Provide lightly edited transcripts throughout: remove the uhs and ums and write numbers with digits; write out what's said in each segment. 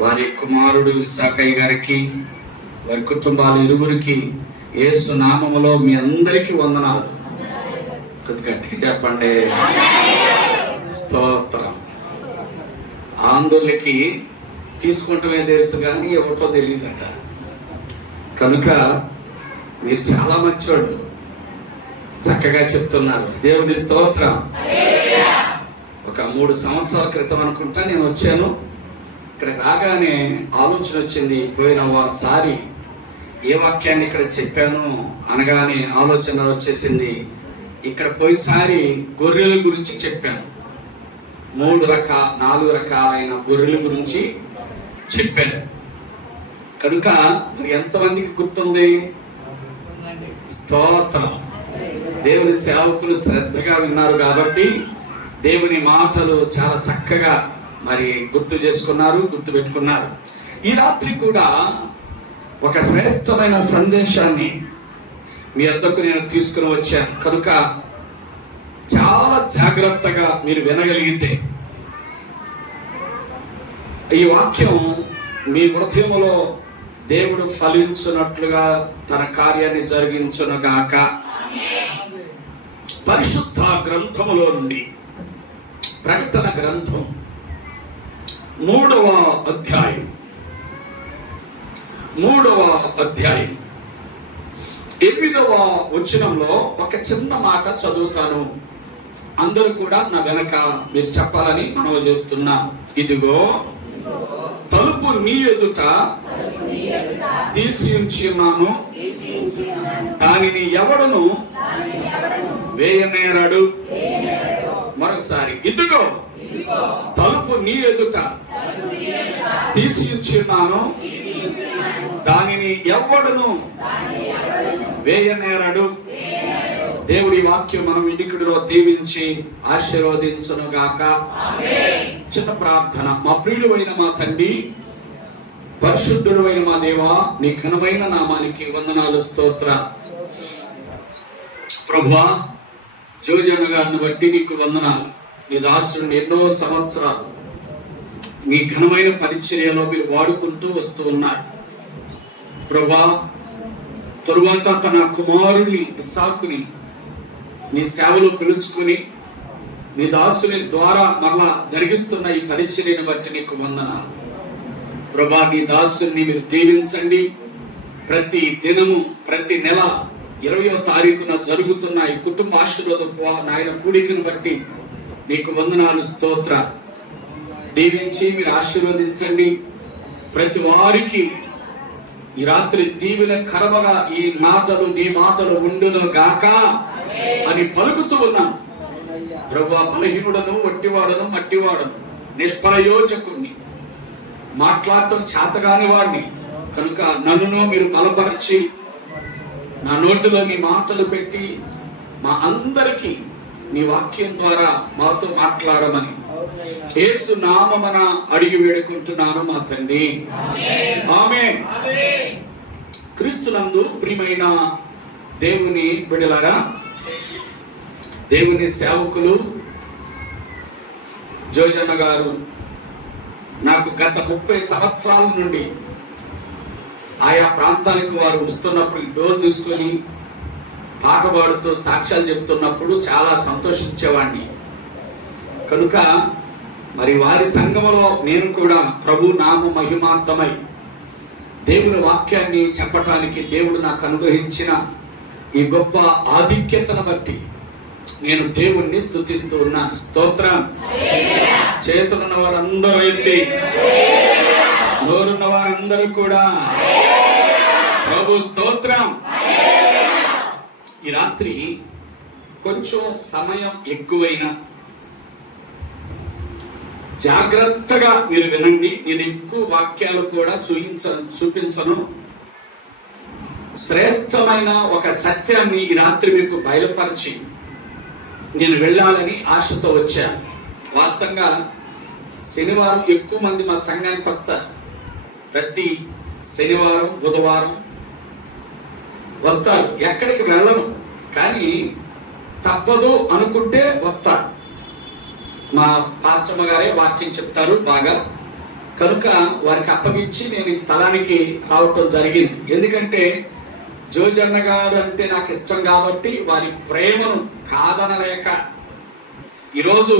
వారి కుమారుడు ఇస్సాకయ్య గారికి, వారి కుటుంబాలు ఇరువురికి యేసు నామములో మీ అందరికీ వందనాలు. కొద్ది గట్టిగా చెప్పండి. స్తోత్రం. ఆందోళనకి తీసుకుంటమే తెలుసు కానీ ఎవటో తెలియదట. కనుక మీరు చాలా మంచోళ్ళు, చక్కగా చెప్తున్నారు. దేవుని స్తోత్రం. ఒక 3 సంవత్సరాల క్రితం అనుకుంటా నేను వచ్చాను. ఇక్కడ రాగానే ఆలోచన వచ్చింది. పోయినసారి ఏ వాక్యాన్ని ఇక్కడ చెప్పాను అనగానే ఆలోచన వచ్చేసింది. ఇక్కడ పోయినసారి గొర్రెల గురించి చెప్పాను. 4 రకాలైన గొర్రెల గురించి చెప్పాను. కనుక మరి ఎంతమందికి గుర్తుంది? స్తోత్రం. దేవుని సేవకులు శ్రద్ధగా విన్నారు కాబట్టి దేవుని మాటలు చాలా చక్కగా మరి గుర్తు చేసుకున్నారు, గుర్తు పెట్టుకున్నారు. ఈ రాత్రి కూడా ఒక శ్రేష్టమైన సందేశాన్ని మీ వద్దకు నేను తీసుకుని వచ్చాను. కనుక చాలా జాగ్రత్తగా మీరు వినగలిగితే ఈ వాక్యం మీ హృదయములో దేవుడు ఫలించున్నట్లుగా తన కార్యాన్ని జరిగించునుగాక. పరిశుద్ధ గ్రంథములో నుండి ప్రకటన గ్రంథం 3వ అధ్యాయం 8వ వచనంలో ఒక చిన్న మాట చదువుతాను. అందరూ కూడా నా వెనక మీరు చెప్పాలని మనవి చేస్తున్నాం. ఇదిగో తలుపు నీ ఎదుట తీసి ఉంచున్నాను, దానిని ఎవడును వేయనేరడు. మరొకసారి, ఇదిగో తలుపు నీ ఎదుట తీసి ఉంచున్నాను, దానిని ఎవడును వేయనేరడు. దేవుడి వాక్యం మనం ఇడికిడిలో దీవించి ఆశీర్వదించునుగాక. చిన్న ప్రార్థన. మా ప్రియుడైన మా తండ్రి, పరిశుద్ధుడైన మా దేవా, నీ ఘనమైన నామానికి వందనాలు, స్తోత్ర. ప్రభువా, జోజన్న గారిని బట్టి నీకు వందనాలు. నీ దాసుని ఎన్నో సంవత్సరాలు మీ ఘనమైన పరిచర్యలో మీరు వాడుకుంటూ వస్తూ ఉన్నారు. ప్రభువా, తరువాత తన కుమారుని ఇస్సాకుని నీ సేవలో పిలుచుకుని నీ దాసుని ద్వారా మరలా జరిగిస్తున్న ఈ పరిచర్యను బట్టి నీకు వందనాలు. ప్రభువా, నీ దాసుని మీరు దీవించండి. ప్రతి దినము, ప్రతి నెల 20వ తారీఖున జరుగుతున్న ఈ కుటుంబ ఆశీర్వాదపు నాయన కూడికను బట్టి నీకు వందనాలు, స్తోత్ర. దీవించి మీరు ఆశీర్వదించండి. ప్రతి వారికి ఈ రాత్రి దీవెన కరమగా ఈ మాటలు, నీ మాటలు ఉండును గాక అని పలుకుతూ ఉన్నాను. ప్రభువా, బలహీనుడను, వట్టివాడను, మట్టివాడను, నిష్ప్రయోజకుణ్ణి, మాట్లాడటం చేతగాని వాడిని. కనుక నన్నును మీరు బలపరిచి నా నోటిలో నీ మాటలు పెట్టి మా అందరికీ నీ వాక్యం ద్వారా మాతో మాట్లాడమని యేసు నామమున అడిగి వేడుకుంటున్నాను మా తండ్రి. ఆమేన్. క్రీస్తునందు ప్రియమైన దేవుని బిడ్డలారా, దేవుని సేవకులు జోజన్న గారు నాకు గత 30 సంవత్సరాల నుండి ఆయా ప్రాంతాలకు వారు వస్తున్నప్పుడు డోర్ తీసుకొని పాట పాడుతూ సాక్ష్యాలు చెప్తున్నప్పుడు చాలా సంతోషించేవాడిని. కనుక మరి వారి సంఘములో నేను కూడా ప్రభు నామ మహిమార్థమై దేవుని వాక్యాన్ని చెప్పటానికి దేవుడు నాకు అనుగ్రహించిన ఈ గొప్ప ఆధిక్యతను బట్టి నేను దేవుణ్ణి స్తుతిస్తూ ఉన్నాను. స్తోత్రం. చేతులున్న వారందరూ ఎత్తి, నోరున్న వారందరూ కూడా ప్రభు స్తోత్రం. ఈ రాత్రి కొంచెం సమయం ఎక్కువైనా జాగ్రత్తగా మీరు వినండి. నేను ఎక్కువ వాక్యాలు కూడా చూపించను. శ్రేష్టమైన ఒక సత్యాన్ని ఈ రాత్రి మీకు బయలుపరిచి నేను వెళ్ళాలని ఆశతో వచ్చాను. వాస్తవంగా శనివారం ఎక్కువ మంది మా సంఘానికి వస్తారు. ప్రతి శనివారం, బుధవారం వస్తారు. ఎక్కడికి వెళ్ళను, కానీ తప్పదు అనుకుంటే వస్తారు. మా పాస్టమ్మ గారే వాక్యం చెప్తారు బాగా. కనుక వారికి అప్పగించి నేను ఈ స్థలానికి రావటం జరిగింది. ఎందుకంటే జోజన్న గారు అంటే నాకు ఇష్టం కాబట్టి వారి ప్రేమను కాదనలేక, ఈరోజు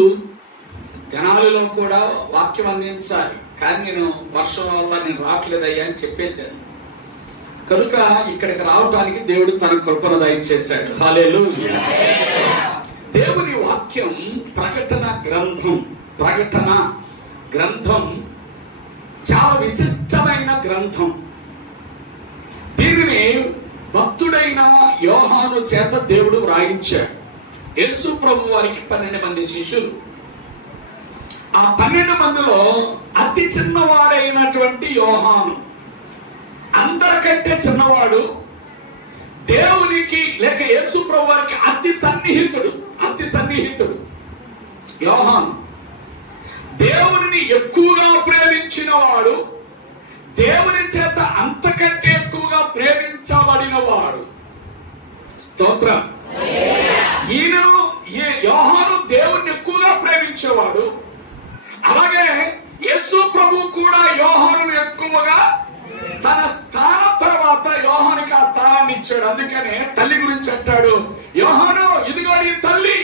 జనాలలో కూడా వాక్యం అందించాలి కానీ నేను వర్షం వల్ల నేను రావట్లేదయ్యా అని చెప్పేశాను. కనుక ఇక్కడికి రావటానికి దేవుడు తన కృపను దయచేశాడు. హల్లెలూయా. దేవుని వాక్యం ప్రకటన గ్రంథం చాలా విశిష్టమైన గ్రంథం. దీనిని భక్తుడైన యోహాను చేత దేవుడు వ్రాయించాడు. యేసు ప్రభు వారికి 12 మంది శిష్యులు. ఆ 12 మందిలో అతి చిన్నవాడైనటువంటి యోహాను, అందరికంటే చిన్నవాడు, దేవునికి లేక యేసు ప్రభు వారికి అతి సన్నిహితుడు యోహాను. దేవునిని ఎక్కువగా ప్రేమించిన వాడు, దేవుని చేత అంతకంటే ఎక్కువగా ప్రేమించబడిన వాడు. స్తోత్రం. యోహాను దేవుణ్ణి ఎక్కువగా ప్రేమించేవాడు. అలాగే యేసు ప్రభు కూడా యోహాను ఎక్కువగా తన స్థానం తర్వాత యోహానుకి ఆ స్థానాన్ని ఇచ్చాడు. అందుకనే తల్లి గురించి అంటాడు, యోహాను ఇదిగో నీ తల్లి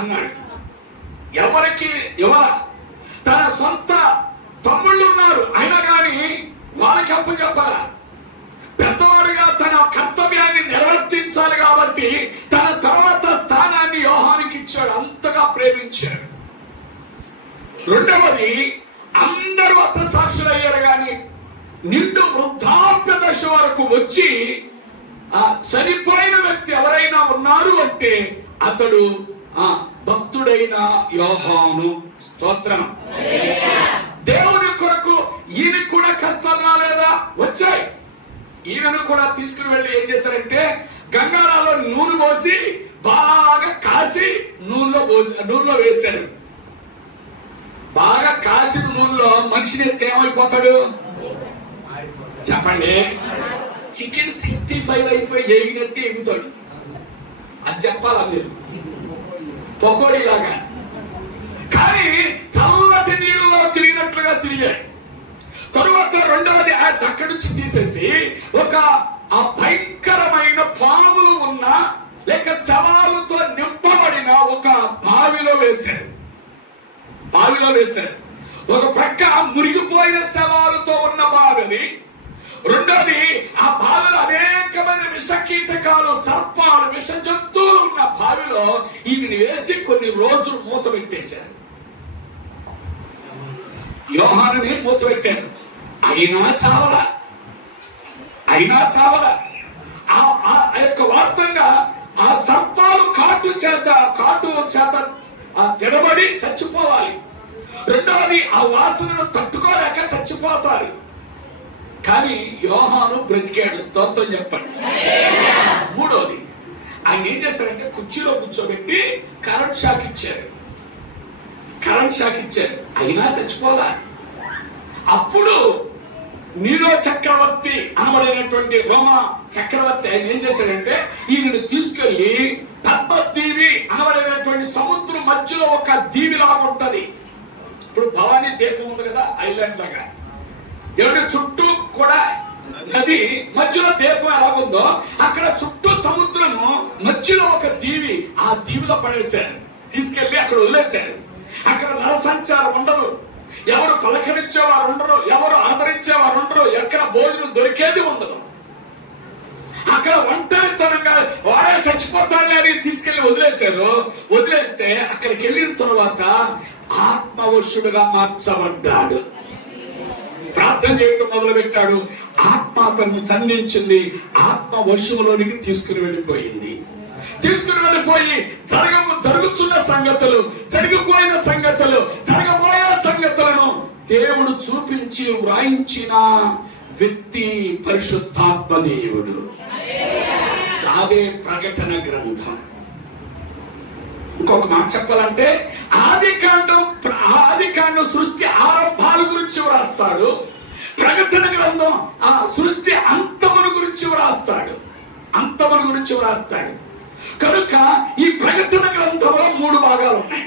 అన్నాడు. ఎవరికి తన సొంత తమ్ముళ్ళు ఉన్నారు, అయినా కానీ వాళ్ళకి అప్పచెప్పాలా? పెద్దవాడుగా తన కర్తవ్యాన్ని నిర్వర్తించాలి కాబట్టి తన తర్వాత స్థానాన్ని యోహానుకి ఇచ్చాడు. అంతగా ప్రేమించాడు. రెండవది, అందరూ హతసాక్షులు అయ్యారు కానీ నిండు వృద్ధాప్య దశ వరకు వచ్చి చనిపోయిన వ్యక్తి ఎవరైనా ఉన్నారు అంటే అతడు భక్తుడైన యోహాను. స్తోత్రం. దేవుని కొరకు ఈయనకు కూడా కష్టాలు రాలేదా? వచ్చాయి. ఈయనను కూడా తీసుకుని వెళ్ళి ఏం చేశారంటే గంగారాలో నూనె పోసి బాగా కాసి నూనెలో వేశారు. బాగా కాసిన నూనెలో మనిషిని ఏమైపోతాడు చెప్పండి? చికెన్ 65 అయిపోయి ఎగినట్టు ఎగుతాడు. అది చెప్పాలా మీరు? పకోడీలాగా. కానీ చల్లటి నీళ్ళలో తిరిగినట్లుగా తిరిగాడు. తరువాత రెండవది, అక్కడి నుంచి తీసేసి ఒక భయంకరమైన పాములు ఉన్న లేక శవాలతో నింపబడిన ఒక బావిలో వేశారు. ఒక ప్రక్క మురిగిపోయిన శవాలతో ఉన్న బావిని, రెండోది ఆ బావిలో అనేకమైన విష కీటకాలు, సర్పాలు, విష జంతువులు ఉన్న బావిలో ఈయన వేసి కొన్ని రోజులు మూత పెట్టేశారు. యోహానుని మూత పెట్టారు. అయినా చావలా. ఆ యొక్క వాస్తవంగా ఆ సర్పాలు కాటు చేత తినబడి చచ్చిపోవాలి. రెండవది, ఆ వాసనను తట్టుకోలేక చచ్చిపోతారు. కానీ యోహాను బ్రతికాడు. స్తోత్రం చెప్పండి. మూడోది, ఆయన ఏం చేశారంటే కుర్చీలో కూర్చోబెట్టి కరెంట్ షాక్ ఇచ్చారు. అయినా చచ్చిపోలా. అప్పుడు నీరో చక్రవర్తి అనబడినటువంటి రోమా చక్రవర్తి ఆయన ఏం చేశాడంటే ఈయనను తీసుకెళ్లి పద్మస్ దీవి అనబడినటువంటి సముద్రం మధ్యలో ఒక దీవిలా ఉంటది. ఇప్పుడు భవానీ దీపం ఉంది కదా, ఐలాండ్ లాగా. ఎవరి చుట్టూ కూడా నది, మధ్యలో దీపం ఎలాగుందో అక్కడ చుట్టూ సముద్రము, మధ్యలో ఒక దీవి. ఆ దీవిలో పడేశారు. తీసుకెళ్లి అక్కడ వదిలేశారు. అక్కడ నరసంచారం ఉండదు, ఎవరు పలకరించేవారు ఉండరు, ఎవరు ఆదరించేవారు ఉండరు, ఎక్కడ భోజనం దొరికేది ఉండదు. అక్కడ ఒంటరితనంగా వాడే చచ్చిపోతానే అని తీసుకెళ్లి వదిలేశారు. వదిలేస్తే అక్కడికి వెళ్ళిన తర్వాత ఆత్మవశుడుగా మార్చబడ్డాడు. ప్రార్థన చేయటం మొదలు పెట్టాడు. ఆత్మ అతన్ని సంధించింది. ఆత్మ వశంలోనికి తీసుకుని వెళ్ళిపోయి జరుగుతున్న సంగతులు, జరిగిపోయిన సంగతులు, జరగబోయే సంగతులను దేవుడు చూపించి వ్రాయించిన వ్యక్తి పరిశుద్ధాత్మ దేవుడు. అదే ప్రకటన గ్రంథం. ఇంకొక మాట చెప్పాలంటే ఆది కాండం సృష్టి ఆరంభాల గురించి వ్రాస్తాడు. ప్రకటన గ్రంథం ఆ సృష్టి అంతమును గురించి వ్రాస్తాడు. కనుక ఈ ప్రకటన గ్రంథంలో 3 భాగాలు ఉన్నాయి.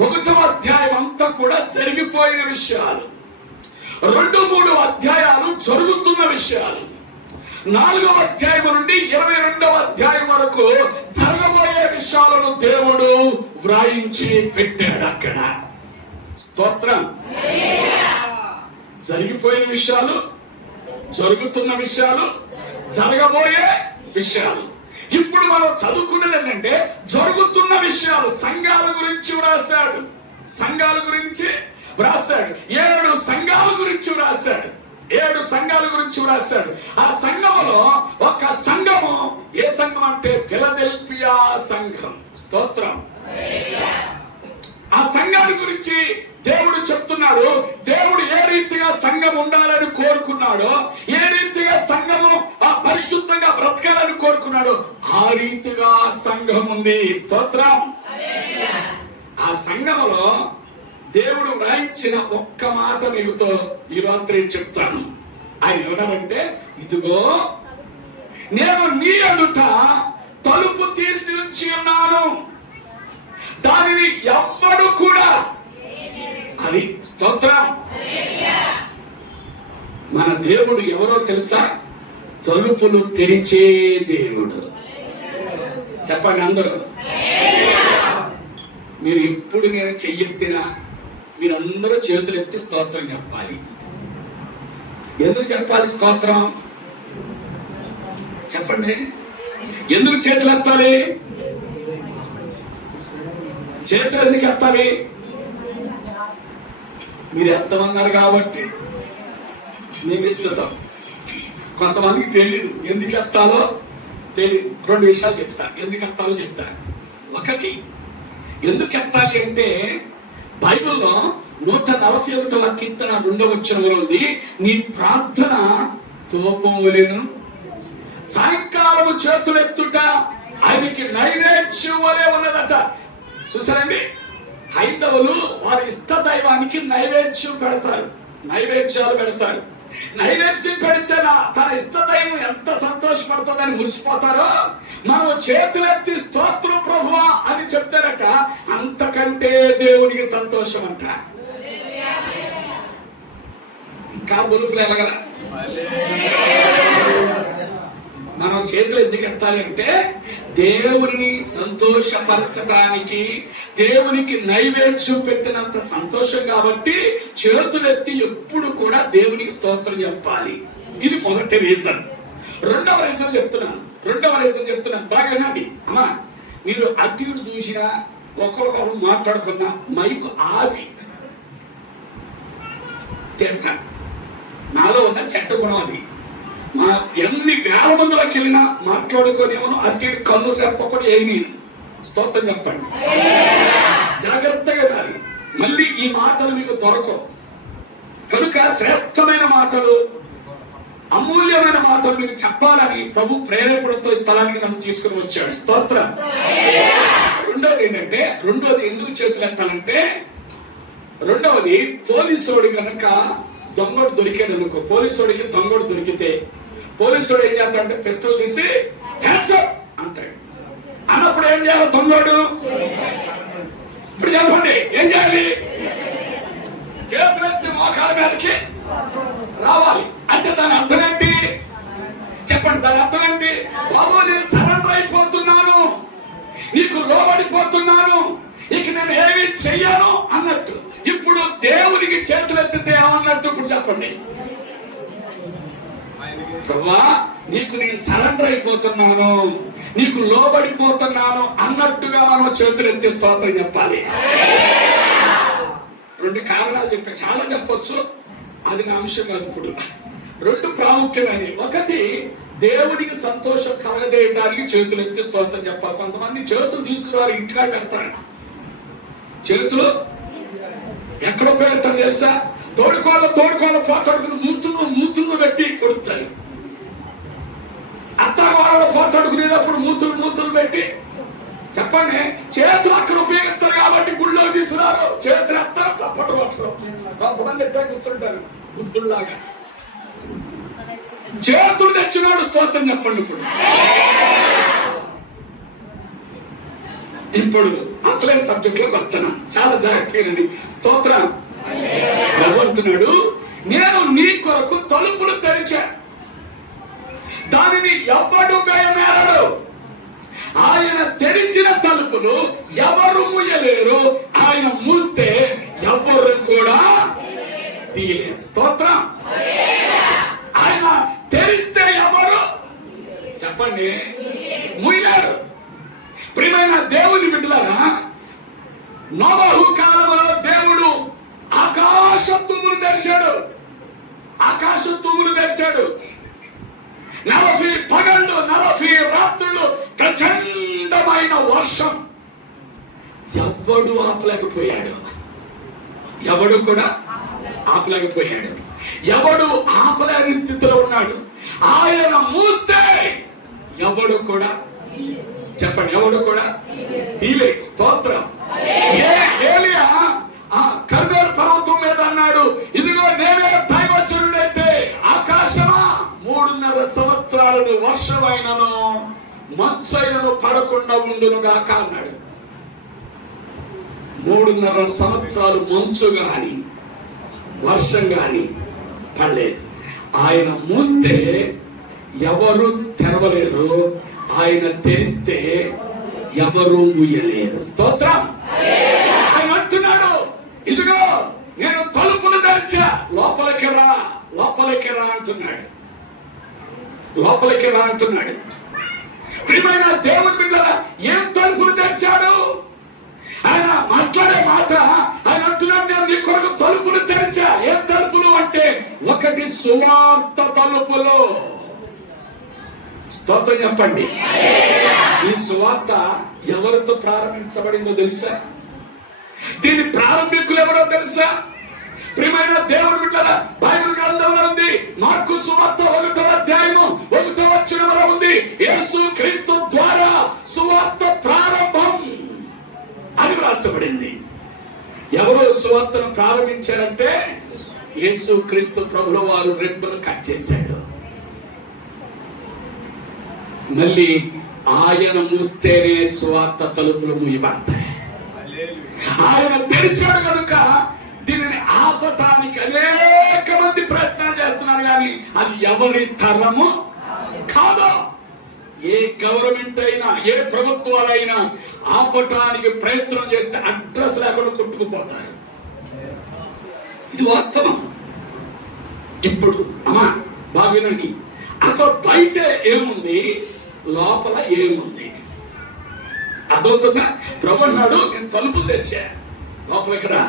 ఒకటో అధ్యాయం అంతా కూడా జరిగిపోయిన విషయాలు. 2-3 అధ్యాయాలు జరుగుతున్న విషయాలు. 4వ అధ్యాయం నుండి 22వ అధ్యాయం వరకు జరగబోయే విషయాలను దేవుడు వ్రాయించి పెట్టాడు అక్కడ. స్తోత్రం. జరిగిపోయిన విషయాలు, జరుగుతున్న విషయాలు, జరగబోయే విషయాలు. ఇప్పుడు మనం చదువుకున్నది ఏంటంటే జరుగుతున్న విషయాలు. సంఘాల గురించి వ్రాసాడు, సంఘాల గురించి వ్రాసాడు. 7 సంఘాల గురించి వ్రాసాడు, 7 సంఘాల గురించి వ్రాసాడు. ఆ సంఘములో ఒక సంఘము, ఏ సంఘం అంటే ఫిలదెల్ఫియా సంఘం. స్తోత్రం. ఆ సంఘాల గురించి దేవుడు చెప్తున్నాడు. దేవుడు ఏ రీతిగా సంఘం ఉండాలని కోరుకున్నాడో, ఏ రీతిగా సంఘము పరిశుద్ధంగా బ్రతకాలని కోరుకున్నాడో ఆ రీతిగా సంఘం ఉంది. స్తోత్రం. ఆ సంఘములో దేవుడు వ్రాయించిన ఒక్క మాట మీతో ఈ రాత్రి చెప్తాను. ఆయన ఎవరంటే, ఇదిగో నేను నీ ఎదుట తలుపు తీసి ఉంచి ఉన్నాను, దానిని ఎవ్వడు కూడా. అది స్తోత్రం. మన దేవుడు ఎవరో తెలుసా? తలుపులు తెరిచే దేవుడు. చెప్పండి అందరూ. మీరు ఎప్పుడు నేను చెయ్యెత్తినా మీరందరూ చేతులు ఎత్తి స్తోత్రం చెప్పాలి. ఎందుకు చెప్పాలి స్తోత్రం? చెప్పండి. ఎందుకు చేతులు ఎత్తాలి? చేతులు ఎందుకు ఎత్తాలి? మీరు ఎత్తమన్నారు కాబట్టి మేము ఎత్తుతాం. కొంతమందికి తెలియదు ఎందుకు ఎత్తాలో తెలియదు. 2 విషయాలు చెప్తా, ఎందుకు ఎత్తాలో చెప్తా. ఒకటి, ఎందుకు ఎత్తాలి అంటే బైబిల్లో 141వ కీర్తన 2వ వచనంలో ఉంది, నీ ప్రార్థన ధూపం వలెను, సాయంకాలము చేతులెత్తుట ఆయనకి నైవేద్యం వలె ఉన్నదట. చూసారండి, హైందవులు వారి ఇష్ట దైవానికి నైవేద్యం పెడతారు, నైవేద్యాలు పెడతారు. నైవేద్యం పెడితే తన ఇష్ట దైవం ఎంత సంతోషపడుతుందని మురిసిపోతారో, మనం చేతులెత్తి స్తోత్రం ప్రభువా అని చెప్తారట, అంతకంటే దేవునికి సంతోషం అంట. ఇంకా బొలుపులు ఎలాగదా? మనం చేతులు ఎందుకు ఎత్తాలి అంటే దేవుని సంతోషపరచడానికి, దేవునికి నైవేద్యం పెట్టినంత సంతోషం కాబట్టి చేతులెత్తి ఎప్పుడు కూడా దేవునికి స్తోత్రం చెప్పాలి. ఇది మొదటి రీజన్. రెండవ రీజన్ చెప్తున్నాను, బాగా వినండి అమ్మా. మీరు అటు ఇటు చూసినా, ఒకరు మాట్లాడుకున్నా మైకు ఆపి తిడతా. నాలో ఉన్న చెడ్డ గుణం అది. మా ఎన్ని వేల మందిలోకి వెళ్ళినా మాట్లాడుకోనేమో అటు ఇటు కన్ను తప్పకుండా ఏమి. స్తోత్రం చెప్పండి. జాగ్రత్తగా రాలి. మళ్ళీ ఈ మాటలు మీకు దొరకవు కనుక శ్రేష్టమైన మాటలు, అమూల్యమైన మాటలు మీకు చెప్పాలని ప్రభు ప్రేరేపణతో ఈ స్థలానికి నన్ను తీసుకుని వచ్చాడు. స్తోత్రం. రెండోది ఏంటంటే, ఎందుకు చేతులు ఎత్తాలంటే, రెండవది పోలీసోడు కనుక దొంగడు దొరికాడు అనుకో, పోలీసోడికి దొంగడు దొరికితే పోలీసోడు ఏం చేస్తాడంటే పిస్టల్ తీసి హ్యాండ్స్ అప్ అంటాడు. అన్నప్పుడు ఏం చేయాలి దొంగడు? ఇప్పుడు చెప్పండి ఏం చేయాలి? చేతులెత్తి మోకాల మీదకి రావాలి. అంటే దాని అర్థం ఏంటి? చెప్పండి, దాని అర్థం ఏంటి? బాబు నేను సరెండర్ అయిపోతున్నాను, నీకు లోబడిపోతున్నాను, ఇక నేను ఏమి చెయ్యను అన్నట్టు. ఇప్పుడు దేవునికి చేతులెత్తితే ఏమన్నట్టు? ఇప్పుడు చెప్పండి, ప్రభువా నీకు నేను సరెండర్ అయిపోతున్నాను, నీకు లోబడిపోతున్నాను అన్నట్టుగా మనం చేతులెత్తి స్తోత్రం చెప్పాలి. 2 కారణాలు చెప్పా, చాలా చెప్పొచ్చు, అది నా అంశం కాదు ఇప్పుడు. 2 ప్రాముఖ్యమైనవి. ఒకటి, దేవునికి సంతోషం కలగజేయడానికి చేతులెత్తి స్తోత్రం చెప్పాలి. కొంతమంది చేతులు తీసుకురారు, ఇంటికాడ పెడతారు. చేతులు ఎక్కడ ఉపయోగిస్తారు తెలుసా? తోడుకోళ్ళ పోటాడుకుని మూతులు పెట్టి కొడుతారు. అత్తగోళ్ళ పోటాడుకునేటప్పుడు మూతులు పెట్టి. చెప్పండి, చేతులు అక్కడ ఉపయోగిస్తారు కాబట్టి గుళ్ళో తీసుకున్నారు. చేతులు ఎత్తారు, చప్పట్లు కొట్టరు. కొంతమంది ఎట్టా కూర్చుంటారు బుద్ధుల్లాగా. చేతులు తెచ్చినాడు స్తోత్రం చెప్పండి. ఇప్పుడు ఇప్పుడు అసలైన సబ్జెక్ట్ లోకి వస్తున్నాం, చాలా జాగ్రత్తగా. స్తోత్రం. ప్రభు అంటున్నాడు, నేను నీ కొరకు తలుపులు తెరిచా, దానిని ఎవ్వడు వేయనేరడు. ఆయన తెరిచిన తలుపులు ఎవరు మూయలేరు, ఆయన మూస్తే ఎవరు కూడా తీయలేరు. స్తోత్రం. ఆయన తెరిస్తే ఎవరు చెప్పండి మూయలేరు. ప్రియమైన దేవుని బిడ్డలారా, నోవహు కాలంలో దేవుడు ఆకాశ తూములు తెరిచాడు. ఆకాశ తూములు తెరిచాడు. 40 పగళ్ళు 40 రాత్రులు ప్రచండమైన వర్షం. ఎవడు ఆపలేకపోయాడు. ఎవడు కూడా ఆపలేకపోయాడు. ఎవడు ఆపలేని స్థితిలో ఉన్నాడు. ఆయన మూస్తే ఎవడు కూడా చెప్పండి ఎవడు కూడా తీయలేడు. స్తోత్రం. ఏలియా కర్మేలు పర్వతం మీద అన్నాడు, ఇదిగో నేనే దైవజనుడైతే ఆకాశమా 3.5 సంవత్సరాలను వర్షమైనను మంచైనను పడకుండా ఉండును గాక అన్నాడు. 3.5 సంవత్సరాలు మంచు గాని వర్షం గాని పడలేదు. ఆయన మూస్తే ఎవరు తెరవలేరు, ఆయన తెరిస్తే ఎవరు మూయలేరు. స్తోత్రం. ఆయన అంటున్నాడు, ఇదిగో నేను తలుపులు తెరిచా, లోపలికి రా, లోపలికి రా అంటున్నాడు. లోపలికి రా అంటున్నాడు. ప్రియమైన దేవుని బిడ్డలారా, ఏం తలుపులు తెరిచాడు? ఆయన మాట్లాడే మాట, ఆయన అంటున్నాడు, నేను నీ కొరకు తలుపులు తెరిచా. ఏం తలుపులు అంటే, ఒకటి సువార్త తలుపులు. స్తోత్రం చెప్పండి. ఈ సువార్త ఎవరితో ప్రారంభించబడిందో తెలుసా? దీని ప్రారంభికులు ఎవరో తెలుసా? ప్రియమైన దేవుని బిడ్డలారా, బైబిల్ గ్రంథంలో ఉంది, మార్కు సువార్త 1వ అధ్యాయము 1వ వచనంలో ఉంది, యేసు క్రీస్తు ద్వారా సువార్త ప్రారంభం అని రాసబడింది. ఎవరు సువార్తను ప్రారంభించారంటే యేసు క్రీస్తు ప్రభుల వారు రెప్పలు కట్ చేశాడు. మళ్ళీ ఆయన మూస్తేనే సువార్త తలుపులు మూయబడతాయి. ఆయన తెరిచాడు కనుక దీనిని ఆపటానికి అనేక మంది ప్రయత్నాలు చేస్తున్నారు, కానీ అది ఎవరి తరము కాదు. ఏ గవర్నమెంట్ అయినా ఏ ప్రభుత్వాలైనా ఆపటానికి ప్రయత్నం చేస్తే అడ్రస్ లేకుండా కొట్టుకుపోతారు. ఇది వాస్తవం. ఇప్పుడు అమ్మా బాగునండి, అసలు బయట ఏముంది, లోపల ఏముంది అర్థమవుతుందా? ప్రభు అన్నాడు, నేను తలుపు తెరిచా, లోపలికి రా.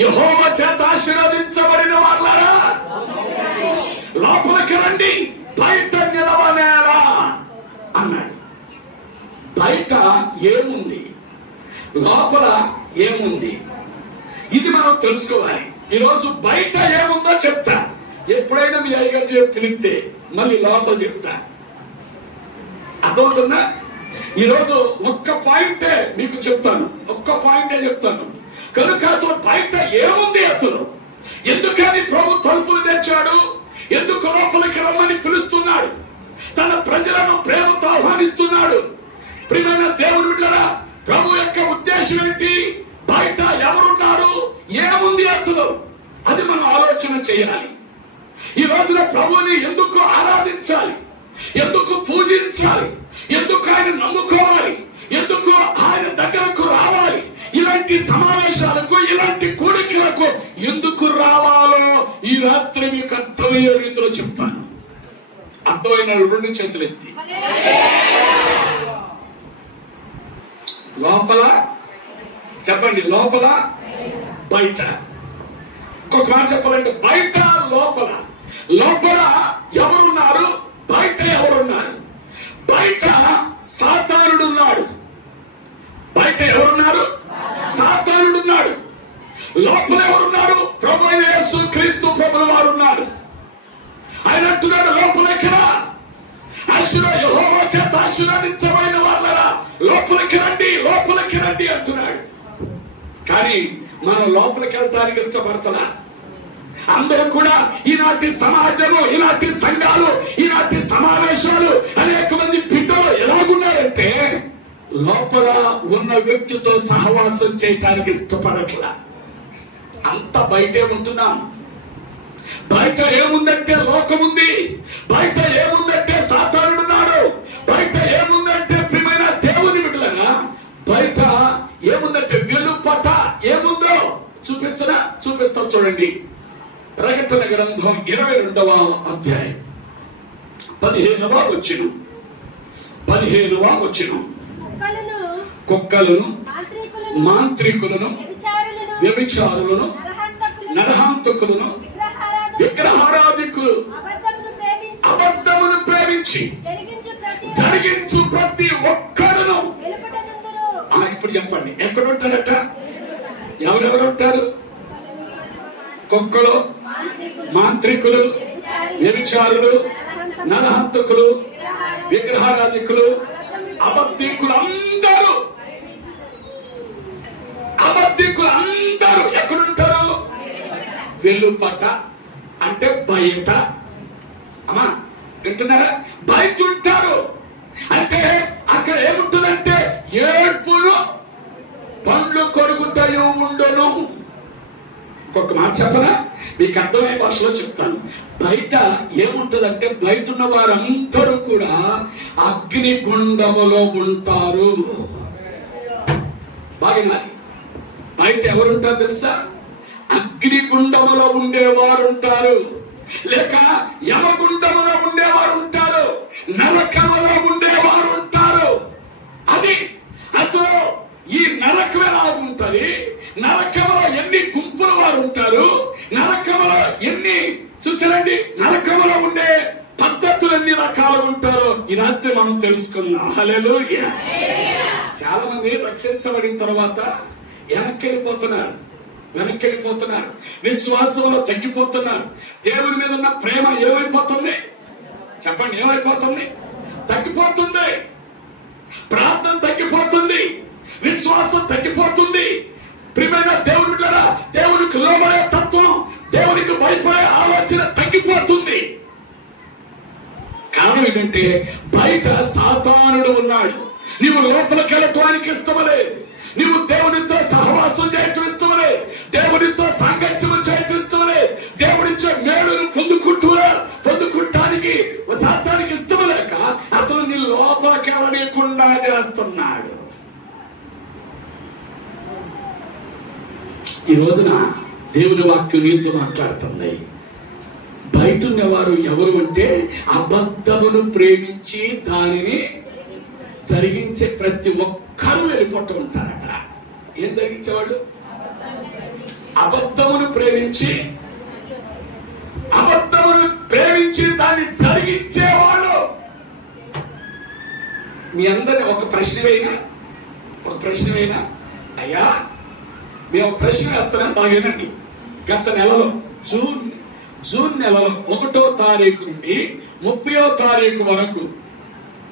యెహోవా చేత ఆశీర్వదించబడిన వాళ్ళారా లోపలికి రండి, బయట నిలవనేలా అన్నాడు. బయట ఏముంది, లోపల ఏముంది, ఇది మనం తెలుసుకోవాలి. ఈరోజు బయట ఏముందో చెప్తా, ఎప్పుడైనా మీ అయ్యగారు పిలిస్తే మళ్ళీ లోపల చెప్తా. అర్థమవుతుందా? ఈరోజు ఒక్క పాయింటే మీకు చెప్తాను, ఒక్క పాయింటే చెప్తాను. కనుక అసలు బయట ఏముంది, అసలు ఎందుకని ప్రభు తలుపులు తెచ్చాడు, ఎందుకు లోపలికి రమ్మని పిలుస్తున్నాడు, తన ప్రజలను ప్రేమతో ఆహ్వానిస్తున్నాడు. ప్రియమైన దేవుని బిడ్డలారా, ప్రభు యొక్క ఉద్దేశం ఏంటి, బయట ఎవరున్నారు, ఏముంది అసలు, అది మనం ఆలోచన చేయాలి. ఈ రోజున ప్రభుని ఎందుకు ఆరాధించాలి, ఎందుకు పూజించాలి, ఎందుకు ఆయన నమ్ముకోవాలి, ఎందుకు ఆయన దగ్గరకు రావాలి, ఇలాంటి సమావేశాలకు ఇలాంటి కూడికలకు ఎందుకు రావాలో ఈ రాత్రి మీకు అర్థమయ్యే రీతిలో చెప్తాను. అర్థమైన 2 చేతులు ఎత్తి. లోపల చెప్పండి, లోపల బయట. ఇంకొక మాట చెప్పాలంటే బయట లోపల. లోపల ఎవరున్నారు, బయట ఎవరున్నారు? బయట సాతానుడు ఉన్నాడు. బయట ఎవరున్నారు? సాతానుడు ఉన్నాడు. లోపల ఎవరున్నారు? ప్రభువైన యేసు క్రీస్తు ప్రభుల వారు ఉన్నారు. ఆయన అంటున్నాడు, లోపలికి రా, యెహోవా చేత ఆశీర్వదించబడిన వాళ్ళరా లోపలికి రండి, లోపలికి రండి అంటున్నాడు. కానీ మనం లోపలికి వెళ్ళటానికి ఇష్టపడతారా? అందరూ కూడా ఈనాటి సమాజము, ఈనాటి సంఘాలు, ఈనాటి సమావేశాలు, అనేక మంది బిడ్డలు ఎలాగున్నారంటే లోపల ఉన్న వ్యక్తితో సహవాసం చేయటానికి ఇష్టపడట్లా. అంత బయటే ఉంటున్నాం. బయట ఏముందంటే లోకం ఉంది, బయట ఏముందంటే సాతానుడున్నాడు, బయట ఏముందంటే ప్రియమైన దేవుని బిడ్డలారా, బయట ఏముందంటే వెలుపట ఏముందో చూపిస్తాం చూడండి. ప్రకటన గ్రంథం 22వ అధ్యాయం 15వ వచనం. కుక్కలను, మాంత్రికులను, వ్యభిచారులను, నరహంతకులను, విగ్రహారాధికులు, అబద్ధమును ప్రేమించి జరిగించు ప్రతి ఒక్కడును. ఇప్పుడు చెప్పండి, ఎక్కడ ఉంటారట? ఎవరెవరు ఉంటారు? కుక్కలు, మాంత్రికులు, వ్యభిచారులు, నరహంతకులు, విగ్రహారాధికులు, అబద్ధికులు అందరూ ఎక్కడుంటారు? వెలుపట అంటే బయట. అమ్మా వింటున్నారా? బయట ఉంటారు. అంటే అక్కడ ఏముంటుందంటే ఏడ్పును, పండ్లు కొరుకుతాయో ఉండను. ఇంకొక మాట చెప్పనా? మీకు అర్థమయ్యే భాషలో చెప్తాను. బయట ఏముంటదంటే బయట ఉన్న వారందరూ కూడా అగ్నిగుండములో ఉంటారు. బాగా బయట ఎవరుంటారు తెలుసా? అగ్నిగుండములో ఉండేవారు ఉంటారు, లేక యమగుండములో ఉండేవారు ఉంటారు, నరకములో ఉండేవారు ఉంటారు. అది అసలు ఈ నరకం ఎలా ఉంటుంది? నరకములో ఎన్ని గుంపుల వారు ఉంటారు, నరకములో ఎన్ని చూసారండి, నరకములో ఉండే పద్ధతులు ఎన్ని రకాలు ఉంటారో ఈ రాత్రి మనం తెలుసుకుందాం. హల్లెలూయా. చాలా మంది రక్షించబడిన తర్వాత వెనక్కి వెళ్ళిపోతున్నారు, విశ్వాసంలో తగ్గిపోతున్నారు. దేవుని మీద ఉన్న ప్రేమ ఏమైపోతుంది చెప్పండి? ఏమైపోతుంది? తగ్గిపోతుంది. ప్రార్థన తగ్గిపోతుంది, విశ్వాసం తగ్గిపోతుంది. ప్రియమైన దేవుని ద్వారా దేవునికి లోబడే తత్వం, దేవునికి భయపడే ఆలోచన తగ్గిపోతుంది. కారణం ఏంటంటే బయట సాతానుడు ఉన్నాడు. నీవు లోపలికి వెళ్ళటానికి ఇష్టమలేదు, నీవు దేవునితో సహవాసం చేయటం ఇష్టమలేదు, దేవునితో సాంగత్యం చేయటం ఇష్టమలేదు, దేవునిచ్చే మేలును పొందుకుంటానికి సాతానికి ఇష్టమలేక అసలు నీ లోపలికి వెళ్ళనీయకుండా చేస్తున్నాడు. ఈ రోజున దేవుని వాక్యం నీతో మాట్లాడుతుంది. బయట ఉన్నవారు ఎవరు అంటే అబద్ధమును ప్రేమించి దానిని జరిగించే ప్రతి ఒక్కరూ వెళ్ళిపోతూ ఉంటారట. ఏం జరిగించేవాళ్ళు? అబద్ధమును ప్రేమించి దాన్ని జరిగించేవాళ్ళు. మీ అందరినీ ఒక ప్రశ్న అయినా అయ్యా మేము ప్రశ్న వేస్తున్నాం బాగేనండి. గత నెలలో జూన్ నెలలో 1వ తారీఖు నుండి 30వ తారీఖు వరకు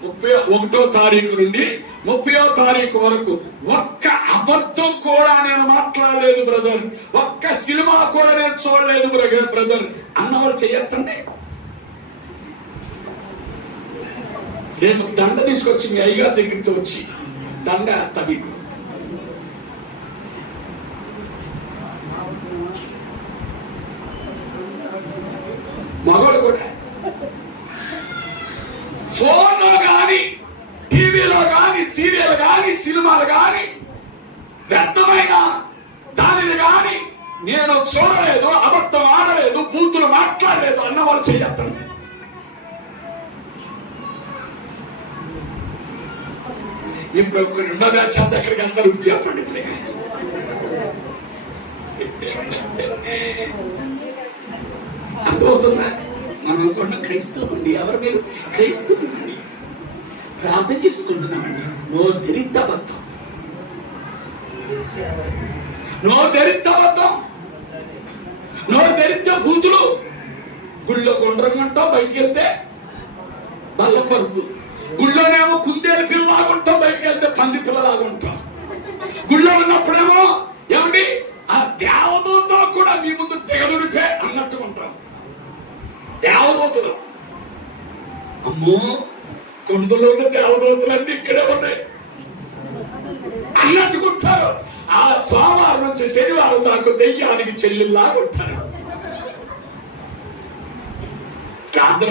31వ తారీఖు నుండి 30వ తారీఖు వరకు ఒక్క అబద్ధం కూడా నేను మాట్లాడలేదు బ్రదర్, ఒక్క సినిమా కూడా నేను చూడలేదు బ్రదర్ అన్నవాళ్ళు చేయొద్దండి. రేపు దండ తీసుకొచ్చి మీ అయ్యగారి దగ్గరికి వచ్చి దండ వేస్తా మీకు. మగవాళ్ళు కూడా ఫోన్లో కానీ, టీవీలో కానీ, సీరియల్ కానీ, సినిమాలు కానీ, వ్యర్థమైన దానిని కానీ నేను చూడలేదు, అబద్ధం ఆడలేదు, బూతులు మాట్లాడలేదు అన్నవాళ్ళు చేయొద్దండి. ఇప్పుడు ఉన్న బ్యాచ్ అంతా ఎక్కడికి వెళ్తారు చెప్పండి. ఇప్పుడు అర్థమవుతుందా? మనం అనుకున్న క్రైస్తవులండి, ఎవరు మీరు? క్రైస్తవులండి, ప్రార్థన చేసుకుంటున్నామండి. నోరు తెరిస్తే అబద్ధం, నోరు తెరిస్తే బూతులు. గుళ్ళో గుండ్రంగుంటాం, బయటికి వెళ్తే బల్ల పరుపు. గుళ్ళోనేమో కుందేలు పిల్లలాగుంటాం, బయటికి వెళ్తే పంది పిల్లలాగుంటాం. గుళ్ళో ఉన్నప్పుడేమో ఏమండి ఆ దేవదూతలు కూడా మీ ముందు దిగదుడిపే అన్నట్టు ఉంటాం. దేవదూతలు, అమ్మో కొడుదలో ఉన్న దేవదూతలన్నీ ఇక్కడే ఉన్నాయి. అన్నట్టుకుంటారు. ఆ సోమవారం నుంచి శనివారం దాకా దెయ్యానికి చెల్లెల్లాగా ఉంటారు.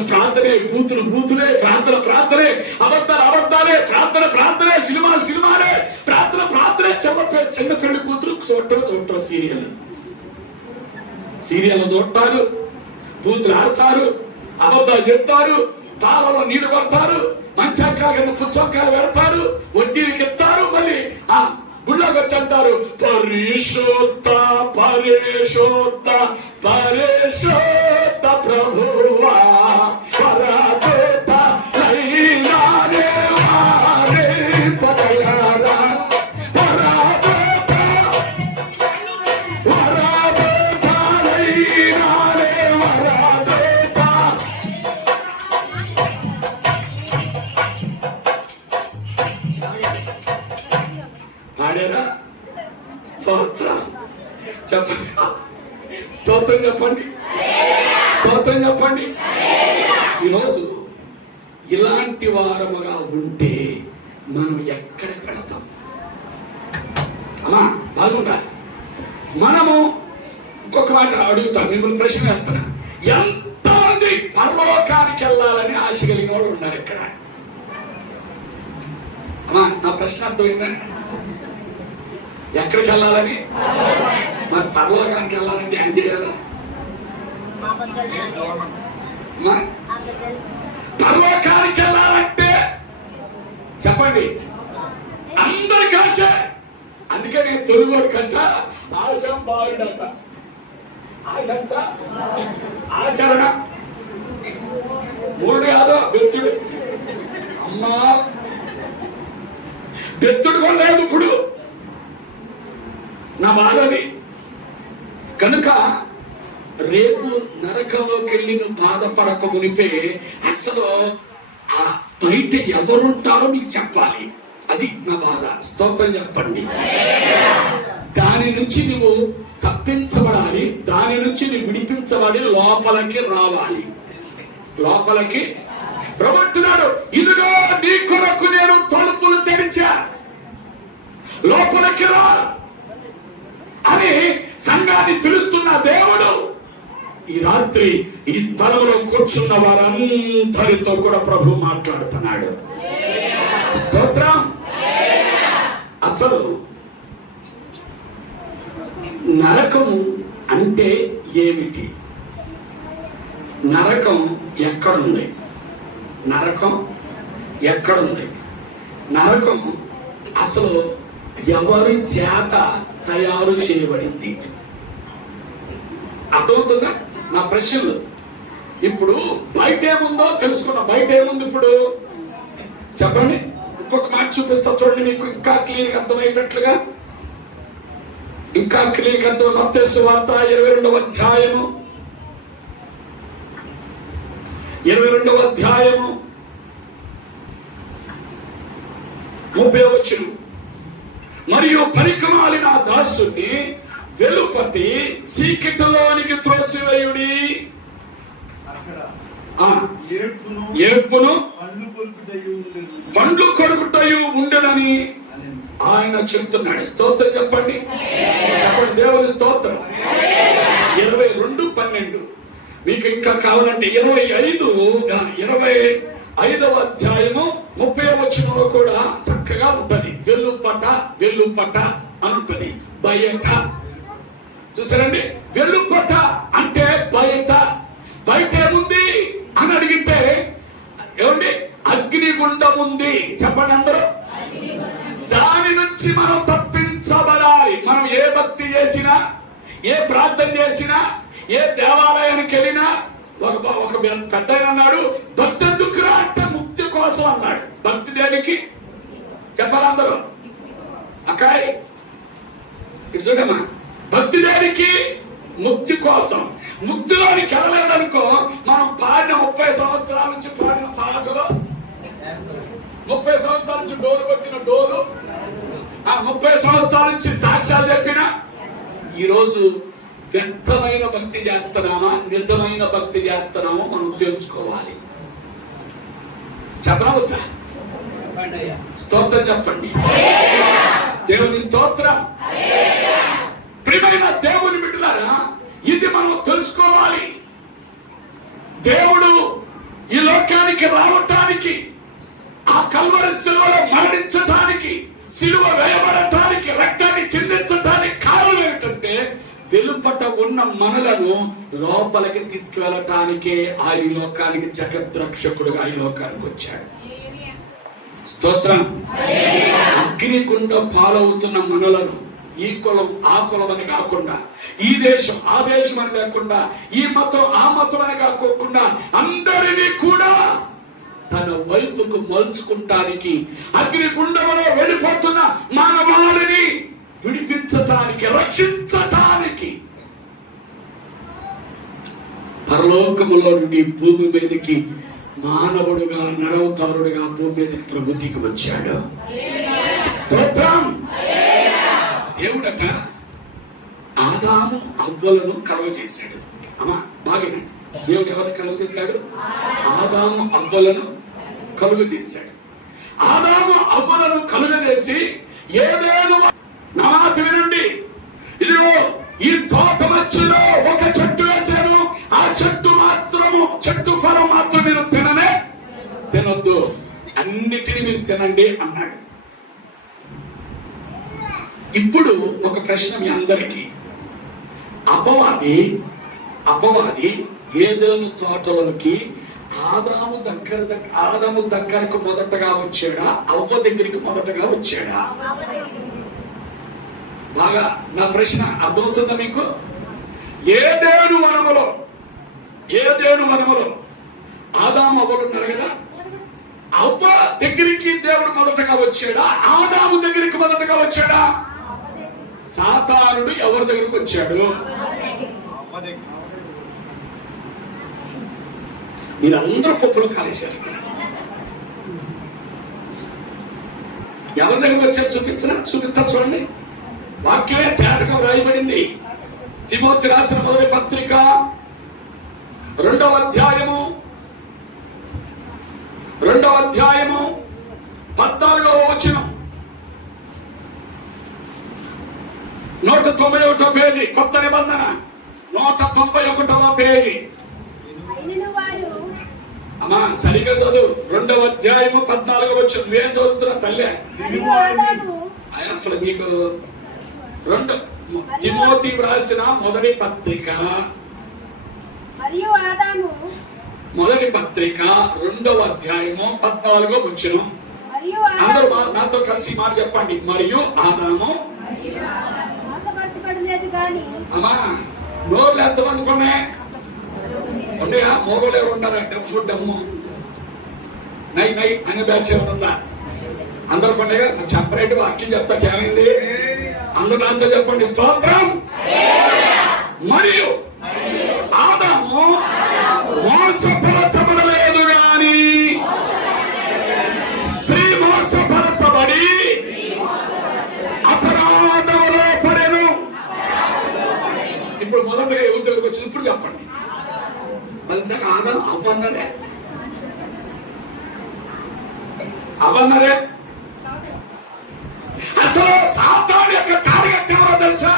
ప్రార్థనే, బూతులే, ప్రార్థనే, అబద్ధాలే, ప్రార్థనే, సినిమాలే, ప్రార్థనే. చిన్న పెళ్లి కూతురు చూడటం సీరియల్ చూడటారు, బూతులు ఆడతారు, అబద్ధాలు చెప్తారు, తాళంలో నీళ్లు పడతారు, మంచాకాయ కింద పుచ్చొక్కాయలు పెడతారు, వడ్డీలకి ఎత్తారు. మళ్ళీ ఆ గుళ్ళోకి వచ్చి అంటారు పరిశుద్ధ ప్రభువా పరదూత లైనానే వారే పదయారా పాడారా? స్తోత్రం చెప్పండి. ఈరోజు ఇలాంటి వారముగా ఉంటే మనం ఎక్కడ పెడతాం? అమ్మా బాగుండాలి. మనము ఇంకొక మాట అడుగుతాం, మిమ్మల్ని ప్రశ్న వేస్తున్నా. ఎంతమంది పరలోకానికి వెళ్ళాలని ఆశ కలిగిన వాళ్ళు ఉన్నారు ఇక్కడ? అమ్మా నా ప్రశ్న అర్థమైందా? ఎక్కడికి వెళ్ళాలని? మరి పరలోకానికి వెళ్ళాలంటే ఏం చేయాలా? పరలోకానికి వెళ్ళాలంటే చెప్పండి, అందరికి ఆశ. అందుకే నేను తొలిగోడు కంట ఆశం బాగుండట. ఆశ అంతా ఆచరణ. మూడు కాదో బెత్తుడు. అమ్మా బెత్తుడు కొనలేదు ఇప్పుడు నా బాధని. కనుక రేపు నరకంలోకి వెళ్ళి నువ్వు బాధపడక మునిపే అసలు ఆ బయట ఎవరుంటారో మీకు చెప్పాలి. అది నా బాధ. స్తోత్రం చెప్పండి. దాని నుంచి నువ్వు తప్పించబడాలి, దాని నుంచి నువ్వు విడిపించబడి లోపలికి రావాలి. లోపలికి ప్రభుత్వాడు, ఇదిగో నీ కొరకు నేను తలుపులు తెరిచా, లోపలికి రా అని సంఘాన్ని పిలుస్తున్న దేవుడు ఈ రాత్రి ఈ స్థలంలో కూర్చున్న వారందరితో కూడా ప్రభు మాట్లాడుతున్నాడు. స్తోత్రం. అసలు నరకము అంటే ఏమిటి? నరకం ఎక్కడుంది? నరకం అసలు ఎవరి చేత తయారు చేయబడింది? అర్థమవుతుందా నా ప్రశ్నలు? ఇప్పుడు బయట ఏముందో తెలుసుకున్నా. బయట ఏముంది ఇప్పుడు చెప్పండి. ఇంకొక మాట చూపిస్తా చూడండి, మీకు ఇంకా క్లియర్గా అర్థమయ్యేటట్లుగా. మత్తయి సువార్త 22వ అధ్యాయము 30వ వచనం. మరియు పనికిమాలిన దాసుని వెలుపటి చీకటిలోనికి త్రోసివేయుడి, ఏడ్పును పండ్లు కొరుకుటయు ఉండెనని ఆయన చెప్తున్నాడు. స్తోత్రం చెప్పండి. దేవుని స్తోత్రం. 22:12. మీకు ఇంకా కావాలంటే 25వ అధ్యాయము 30వ వచనంలో కూడా చక్కగా ఉంటది. వెలుపట అని ఉంటది. బయట చూసారండి. వెలుపట అంటే బయట ఏముంది అని అడిగితే ఏమండి? అగ్నిగుండం ఉంది. చెప్పండి అందరూ. దాని నుంచి మనం తప్పించబడాలి. మనం ఏ భక్తి చేసినా, ఏ ప్రార్థన చేసినా, ఏ దేవాలయానికి వెళ్ళినా, ఒక పెద్ద అన్నాడు, భక్తి ఎందుకురా అంటే ముక్తి కోసం అన్నాడు. భక్తి దేనికి చెప్పాలి అందరూ? అక్కాయ్ ఇటు చూడమ్మా. భక్తి దేనికి? ముక్తి కోసం. ముక్తిలోనికి వెళ్ళలేదనుకో, మనం పాడిన 30 సంవత్సరాల నుంచి పాడిన పాటలు, 30 సంవత్సరాల నుంచి డోలు కొట్టిన డోలు, 30 సంవత్సరాల నుంచి సాక్ష్యాలు చెప్పిన, ఈరోజు వ్యర్థమైన భక్తి చేస్తున్నామా, నిజమైన భక్తి చేస్తున్నామో మనం తెలుసుకోవాలి. చెప్పనా వద్దా? స్తోత్రం చెప్పండి. దేవుని స్తోత్రం. ప్రియమైన దేవుని బిడ్డలారా, ఇది మనం తెలుసుకోవాలి. దేవుడు ఈ లోకానికి రావటానికి, ఆ కల్వరి సిలువలో మరణించటానికి, సిలువ వేయబడటానికి, రక్తాన్ని చిందించటానికి కారణం ఏమిటంటే వెలుపట ఉన్న మనలను లోపలికి తీసుకువెళ్ళటానికే ఆయన ఈ లోకానికి జగద్రక్షకుడుగా ఈ లోకానికి వచ్చాడు. స్తోత్రం. అగ్నిగుండ పాలవుతున్న మనలను ఈ కులం ఆ కులం అని కాకుండా, ఈ దేశం ఆ దేశం అని లేకుండా, ఈ మతం ఆ మతం అని కాకుండా అందరినీ కూడా తన వైపుకు మలుచుకుంటానికి, అగ్నిగుండంలో వెళ్ళిపోతున్న మానవాళిని విడిపించటానికి, రక్షించటానికి పరలోకములో నుండి భూమి మీదకి మానవుడుగా, నరవతారుడుగా భూమి మీదకి ప్రభుత్వకి వచ్చాడు. స్తోత్రం. దేవుడట ఆదాము అవ్వలను కలుగజేశాడు. అమ్మా బాగానండి. దేవుడు ఎవరిని కలుగజేశాడు? ఆదాము అవ్వలను కలుగజేశాడు. ఆదాము అవ్వలను కలుగజేసి ఏదేను నా మాట వినండి, ఇదిగో ఈ తోట మధ్యలో ఒక చెట్టు వేశాను, ఆ చెట్టు మాత్రము, చెట్టు ఫలం మాత్రం మీరు తినొద్దు, అన్నిటిని మీరు తినండి అన్నాడు. ఇప్పుడు ఒక ప్రశ్న మీ అందరికీ. అపవాది ఏదోను తోటలోకి ఆదాము దగ్గరకు మొదటగా వచ్చాడా, అవ్వ దగ్గరికి మొదటగా వచ్చాడా? బాగా నా ప్రశ్న అర్థమవుతుందా మీకు? ఏదేను వనములో ఆదాము అవ్వలు ఉన్నారు కదా, అవ్వ దగ్గరికి దేవుడు మొదటగా వచ్చాడా, ఆదాము దగ్గరికి మొదటగా వచ్చాడా? సాతానుడు ఎవరి దగ్గరికి వచ్చాడు? మీరందరూ పప్పులు కాలేశారు. ఎవరి దగ్గరికి వచ్చారు చూపిస్తా చూడండి. వాక్యమే తేటగా రాయబడింది. తిమోతి రాసిన మొదటి పత్రిక 2వ అధ్యాయము 14వ వచనం, 191వ పేజీ, కొత్త నిబంధన 191వ పేజీ. అమ్మా సరిగా చదువు. 2వ అధ్యాయము 14వ వచనం. నువ్వేం చదువుతున్నా తల్లే? అసలు మీకు తిమోతి రాసిన మొదటి పత్రిక 2వ అధ్యాయము 14వ వచనం. అందరూ నాతో కలిసి మాట చెప్పండి. మరియు ఆదాము. అమ్మా నోరులు ఎంతమందికి ఉన్నాయా? మోగోలు ఎవరు ఉన్నారా? డమ్ము నై అనే బ్యాచ్ ఎవరు ఉందా? అందరు పండుగ చెప్పరేటి వాక్యం చెప్తా. ఏమైంది? అందరూ నాతో చెప్పండి. స్తోత్రం. మరియు ఆదాము మోసపరచబడలేదు గాని స్త్రీ మోసపరచబడి అపరాధములో పడెను. ఇప్పుడు మొదటగా ఎవరి దగ్గరకు వచ్చింది? ఇప్పుడు చెప్పండి. మరి ఇందాక ఆదాము అవ్వన్నారే. అసలు సాతాను యొక్క టార్గెట్ ఎవరో తెలుసా?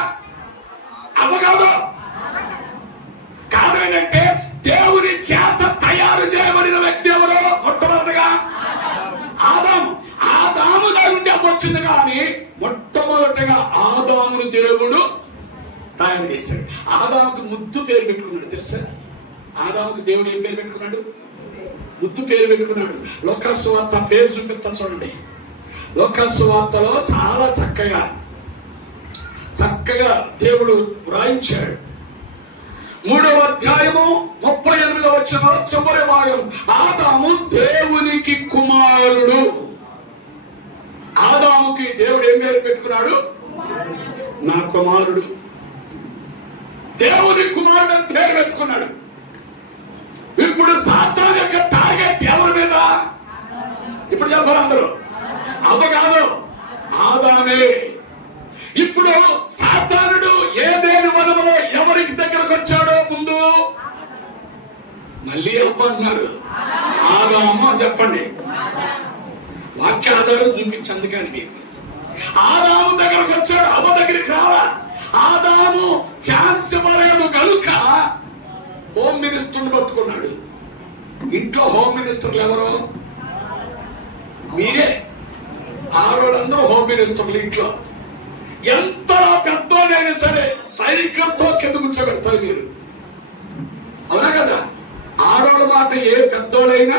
అవ్వగాదు. కారణం ఏంటంటే దేవుని చేత తయారు చేయబడిన వ్యక్తి ఎవరు? మొట్టమొదటిగా ఆదాము దగ్గర నుండి వచ్చింది. కానీ మొట్టమొదటిగా ఆదామును దేవుడు తయారు చేశాడు. ఆదాముకు ముద్దు పేరు పెట్టుకున్నాడు తెలుసా? ఆదాముకు దేవుడు ఏ పేరు పెట్టుకున్నాడు? ముద్దు పేరు పెట్టుకున్నాడు. లోకాసు వార్త పేరు చూపిస్తా చూడండి. లోకాసు వార్తలో చాలా చక్కగా దేవుడు వ్రాయించాడు. 3వ అధ్యాయము 38వ వచనం చివరి భాగం. ఆదాము దేవునికి కుమారుడు. ఆదాముకి దేవుడు ఏం పేరు పెట్టుకున్నాడు? నా కుమారుడు. దేవుని కుమారుడు అని పేరు పెట్టుకున్నాడు. ఇప్పుడు సాతాను యొక్క టార్గెట్ ఎవరి మీద? ఇప్పుడు చెప్పారు అందరూ. అవ్వ కాదు, ఆదామే. ఇప్పుడు సాతానుడు ఏదేను వనములో ఎవరికి దగ్గరకు వచ్చాడో ముందు మళ్ళీ అవ్వ అన్నారు. ఆదాము చెప్పండి. వాక్యాధారం చూపించందుకని మీకు ఆదాము దగ్గరకు వచ్చాడు, అవ్వ దగ్గరికి రావా. ఆదాము ఛాన్స్ ఇవ్వలేదు కనుక హోమ్ మినిస్టర్ని పట్టుకున్నాడు. ఇంట్లో హోమ్ మినిస్టర్లు ఎవరు? మీరే. ఆడవాళ్ళందరూ హోమ్ మినిస్టర్లు ఇంట్లో. ఎంత పెద్దోడైనా సరే సైకిల్తో కింద కూర్చోబెడతారు మీరు, అవునా కదా? ఆడవాళ్ళ మాట ఏ పెద్దోడైనా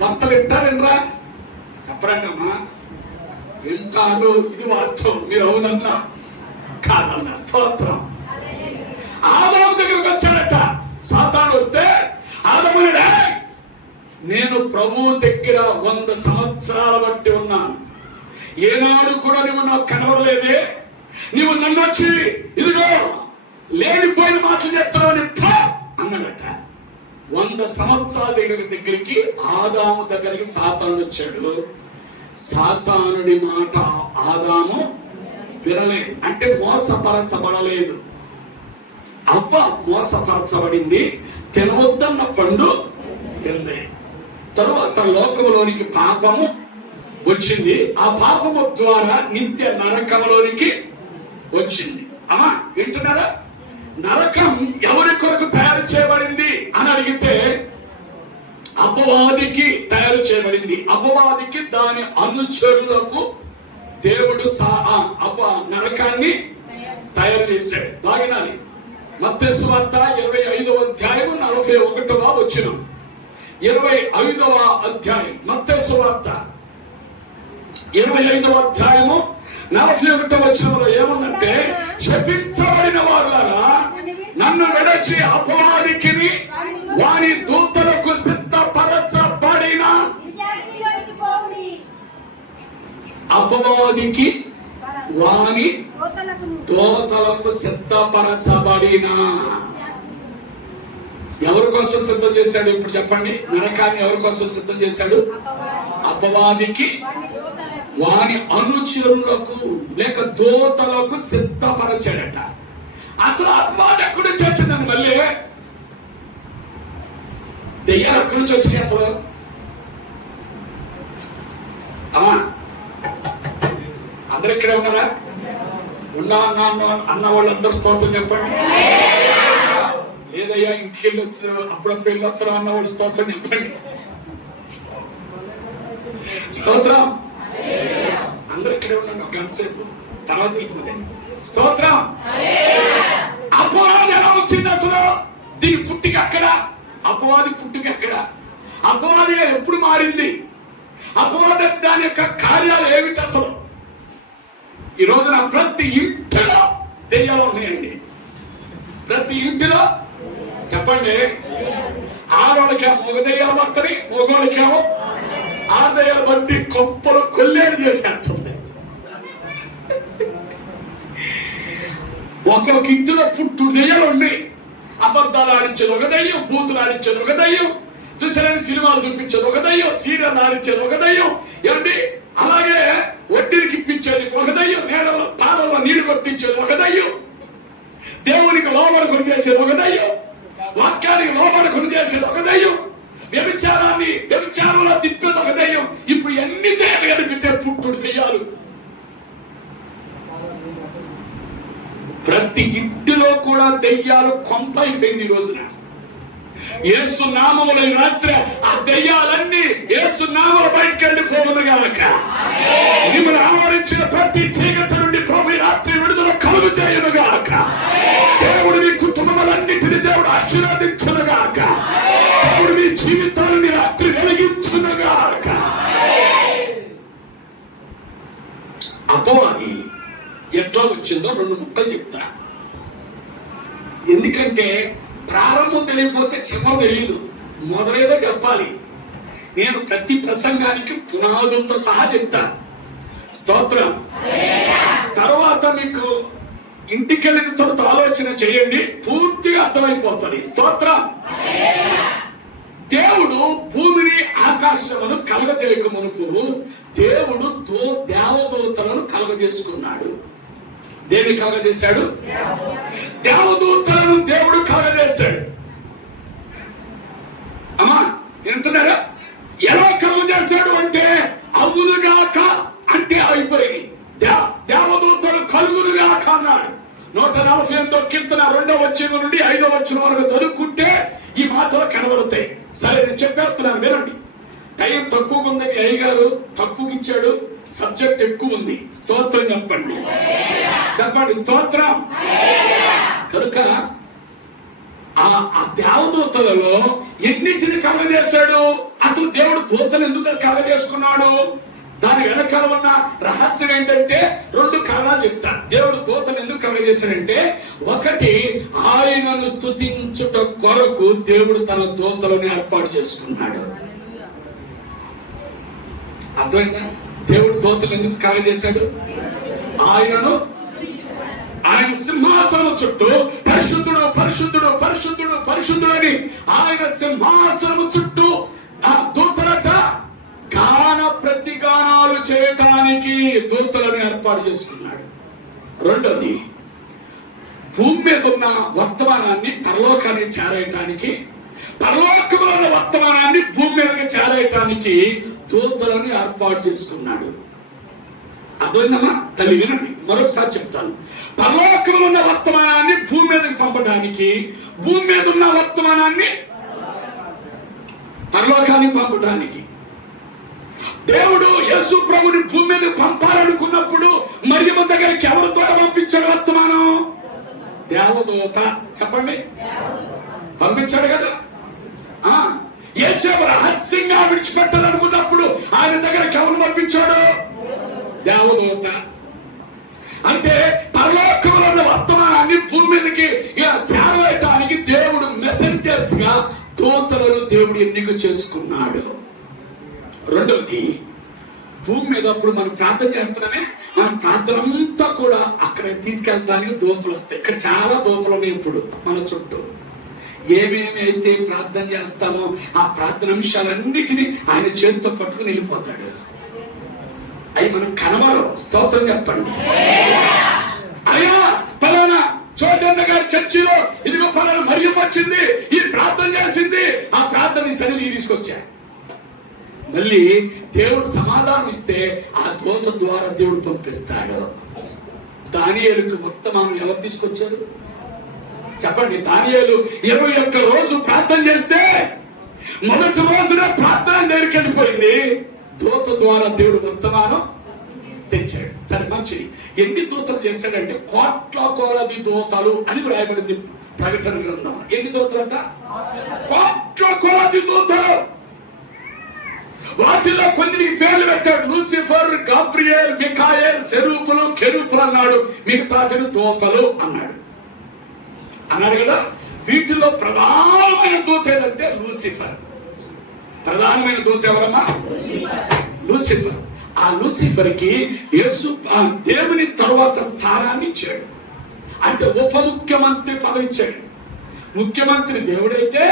భర్తలు వింటారేనరా? చెప్పరండమ్మా, వింటారు. ఇది వాస్తవం. మీరు అవునన్నా కాదన్నా. స్తోత్రం. ఆదాము దగ్గరకు వచ్చాడట సాతాను. వస్తే ఆదామునుడే, నేను ప్రభువు దగ్గర 100 సంవత్సరాల బట్టి ఉన్నాను, ఏనాడు కూడా నువ్వు నాకు కనబడలేదే. నువ్వు నన్ను వచ్చి ఇదిగో లేనిపోయిన మాటలు చెప్తావని అన్నాడట. 100 సంవత్సరాల దగ్గరికి ఆదాము దగ్గరికి సాతాను వచ్చాడు. సాతానుడి మాట ఆదాము వినలేదు. అంటే మోసపరచబడలేదు. అవ్వ మోసపరచబడింది, తినవద్దన్న పండు తింది. తరువాత లోకములోనికి పాపము వచ్చింది. ఆ పాపము ద్వారా నిత్య నరకములోనికి వచ్చింది. అమ్మా వింటున్నారా? నరకం ఎవరి కొరకు తయారు చేయబడింది అని అడిగితే అపవాదికి తయారు చేయబడింది. అపవాదికి దాని అనుచరులకు దేవుడు నరకాన్ని తయారు చేశాడు. బాగినాలి. మత్తయి సువార్త 25వ అధ్యాయం 41వ వచనం. 25వ అధ్యాయం మత్తయి సువార్త 25వ అధ్యాయము 41వ వచనంలో ఏముందంటే, శపించబడిన వారులారా నన్ను విడచి అపవాదికి వాని దూతలకు సిద్ధపరచబడిన, అపవాదికి వాని దూతలకు సిద్ధపరచబడిన. ఎవరి కోసం సిద్ధం చేశాడు? ఇప్పుడు చెప్పండి. నరకాన్ని ఎవరి కోసం సిద్ధం చేశాడు? అపవాదికి వాని అనుచరులకు లేక దూతలకు సిద్ధపరచాడట. అసలు అపవాది ఎక్కడి నుంచి వచ్చిందని, మళ్ళీ దెయ్యాలు ఎక్కడి నుంచి వచ్చినాయి అసలు? అందరు ఇక్కడే ఉన్నారా? ఉన్నా అన్న వాళ్ళందరూ స్తోత్రం చెప్పండి. లేదయ్యా ఇంటికి వెళ్ళి వచ్చి అప్పుడప్పుడు వెళ్ళి వస్తాం అన్న వాళ్ళు స్తోత్రం చెప్పండి. స్తోత్రం. అందరు ఇక్కడే ఉన్నాను ఒక గంట సేపు, తర్వాత వెళ్ళిపోతాను. స్తోత్రం. అపవాది ఎలా వచ్చింది అసలు? దీని పుట్టిక అక్కడ. అపవాది పుట్టిక అక్కడ. అపవాదిగా ఎప్పుడు మారింది? అపవాది దాని యొక్క కార్యాలు ఏమిటి అసలు? ఈ రోజున ప్రతి ఇంటిలో దెయ్యాలు ఉన్నాయండి. ప్రతి ఇంటిలో చెప్పండి. ఆడోళ్ళకేమో మగ దెయ్యాలు పడతాయి, మగోళ్ళకేమో ఆడదయ్యాలు బట్టి కొప్పలు కొల్లేరు చేసేస్తుంది. ఒక్కొక్క ఇంటిలో పుట్టు దెయ్యాలు ఉన్నాయి. అబద్ధాలు ఆడించేది ఒక దయ్యం, బూతులు ఆడించేది ఒక దయ్యం, చూసారని సినిమాలు చూపించేది ఒక దయ్యం, సీరియల్ ఆడించేది ఒక దయ్యం, ఏమండి అలాగే వడ్డీకి ఇప్పించేది ఒక దయ్యం, నేలలో పాలలో నీళ్లు కొట్టించేది ఒక దయ్యం, దేవునికి లోబడి కొని చేసేది ఒక దయ్యం, వాక్యానికి లోబడి కొని చేసేది ఒక దయ్యం, వ్యభిచారంలో తిప్పేది ఒక దయ్యం. ఇప్పుడు ఎన్ని దయ్యాలు కనిపితే పుట్టుడు దయ్యాలు. ప్రతి ఇంటిలో కూడా దయ్యాలు కొంపైపోయింది ఈ రోజున. యేసు నామములో ఈ రాత్రి ఆ దయ్యాలన్నీ యేసు నామములో బయటికి వెళ్ళిపోవును గాక. మిమ్మల్ని ఆవరించిన ప్రతి చీకటి నుండి ప్రభు ఈ రాత్రి విడుదల కలుగు చేయును గాక. దేవుడు మీ కుటుంబాలన్నిటిని దేవుడు ఆశీర్వదించును గాక. దేవుడు మీ జీవితాలను రాత్రి వెలిగించును గాక. అపవాది ఎట్లా వచ్చిందో 2 ముక్కలు చెప్తా. ఎందుకంటే ప్రారంభం తెలియకపోతే చివరి తెలియదు. మొదలేదో చెప్పాలి. నేను ప్రతి ప్రసంగానికి పునాదులతో సహా చెప్తా. స్తోత్రం. తర్వాత మీకు ఇంటికి వెళ్ళిన తర్వాత ఆలోచన చేయండి, పూర్తిగా అర్థమైపోతుంది. స్తోత్రం. దేవుడు భూమిని ఆకాశమును కలగజేయక మునుపు దేవుడు దేవదూతలను కలగజేసుకున్నాడు. దేన్ని కలగజేశాడు? దేవదూతలను దేవుడు కలగజేశాడు. అమ్మా వింటున్నారా? ఎలా కలుగజేశాడు అంటే అవునుగాక అంటే అయిపోయింది. కీర్తన 2వ వచనం నుండి 5వ వచనం వరకు చదువుకుంటే ఈ మాటలు కనబడతాయి. సరే నేను చెప్పేస్తున్నాను, వినండి. టైం తక్కువ ఉందని అయ్యగారు తక్కువ ఇచ్చాడు, సబ్జెక్ట్ ఎక్కువ ఉంది. స్తోత్రం చెప్పండి, చెప్పండి స్తోత్రం. కనుక ఆ దేవదూతలలో ఎన్నింటిని కలగజేశాడు? అసలు దేవుడు దూతలు ఎందుకు కలగజేసుకున్నాడు? దాని వెనకాల ఉన్న రహస్యం ఏంటంటే 2 కారణాలు చెప్తా. దేవుడు దూతను ఎందుకు కలగజేశాడంటే, ఒకటి ఆయనను స్తుతించుట కొరకు దేవుడు తన దూతలను ఏర్పాటు చేసుకున్నాడు. అర్థమైందా? దేవుడు దూతలు ఎందుకు కలగజేశాడు? ఆయన సింహాసనం చుట్టూ పరిశుద్ధుడు పరిశుద్ధుడు పరిశుద్ధుడు పరిశుద్ధుడు అని ఆయన సింహాసనం చుట్టూ ఆ దూతలట గాన ప్రతిగానాలు చేయటానికి దూతలను ఏర్పాటు చేసుకున్నాడు. రెండోది, భూమి మీద ఉన్న వర్తమానాన్ని పరలోకానికి చేరేయటానికి, పరలోకంలో ఉన్న వర్తమానాన్ని భూమి మీదకి చేరేయటానికి దూతలను ఏర్పాటు చేసుకున్నాడు. అర్థమైందమ్మా? తల్లి వినండి, మరొకసారి చెప్తాను. పరలోకంలో ఉన్న వర్తమానాన్ని భూమి మీదకి పంపడానికి, భూమి మీద ఉన్న వర్తమానాన్ని పరలోకానికి పంపడానికి. దేవుడు యేసు ప్రభుని భూమి మీద పంపాలనుకున్నప్పుడు మరియమ్మ దగ్గరికి ఎవరి ద్వారా పంపించాడు వర్తమానం? దేవదూత. చెప్పండి, పంపించాడు కదా. యేసేపు రహస్యంగా విడిచిపెట్టాలనుకున్నప్పుడు ఆయన దగ్గరికి ఎవరు పంపించాడు? దేవదూత. అంటే పరలోకంలో ఉన్న వర్తమానాన్ని భూమి మీదకి చేరవేయటానికి దేవుడు మెసెంజర్స్ గా దూతలను దేవుడు ఎన్నిక చేసుకున్నాడు. రెండవది, భూమి మీద అప్పుడు మనం ప్రార్థన చేస్తున్నామే, మన ప్రార్థన అంతా కూడా అక్కడ తీసుకెళ్ళడానికి దూతలు వస్తాయి. ఇక్కడ చాలా దూతలు ఉన్నాయి ఇప్పుడు మన చుట్టూ. ఏమేమి అయితే ప్రార్థన చేస్తామో ఆ ప్రార్థన అంశాలన్నిటినీ ఆయన చేతితో పట్టుకుని వెళ్ళిపోతాడు. అవి మనం కనబడం. స్తోత్రం చెప్పండి. అయ్యా పలానా చోటన్న గారి చర్చిలో ఇదిగో పలానా మరియమ్మ వచ్చింది, ఈ ప్రార్థన చేసింది, ఆ ప్రార్థన సరిగ్గా తీసుకొచ్చా. మళ్ళీ దేవుడు సమాధానం ఇస్తే ఆ దూత ద్వారా దేవుడు పంపిస్తాడు. దానియేలుకు వర్తమానం ఎవరు తీసుకొచ్చారు? చెప్పండి. దానియేలు 21 రోజు ప్రార్థన చేస్తే మొదటి రోజున ప్రార్థన దగ్గరికి వెళ్ళిపోయింది. దూత ద్వారా దేవుడు వర్తమానం తెచ్చాడు. సరే మంచిది. ఎన్ని దూతలు చేశాడంటే 1,00,00,000 దూతలు అని రాయబడింది ప్రకటన గ్రంథం. ఎన్ని దూతలంట? 1,00,00,000 దూతలు. వాటిలో కొన్ని పేర్లు పెట్టాడు. లూసిఫర్, గాబ్రియల్, మిఖాయేల్, సెరూపులు, కెరూపులు అన్నాడు. మిగతాటిని దూతలు అన్నాడు కదా. వీటిలో ప్రధానమైన దూత ఏదంటే లూసిఫర్. ప్రధానమైన దూత ఎవరమ్మా? లూసిఫర్. ఆ లూసిఫర్ కి యేసు దేవుని తరువాత స్థానాన్ని ఇచ్చాడు. అంటే ఉప ముఖ్యమంత్రి పదవి ఇచ్చాడు. ముఖ్యమంత్రి దేవుడైతే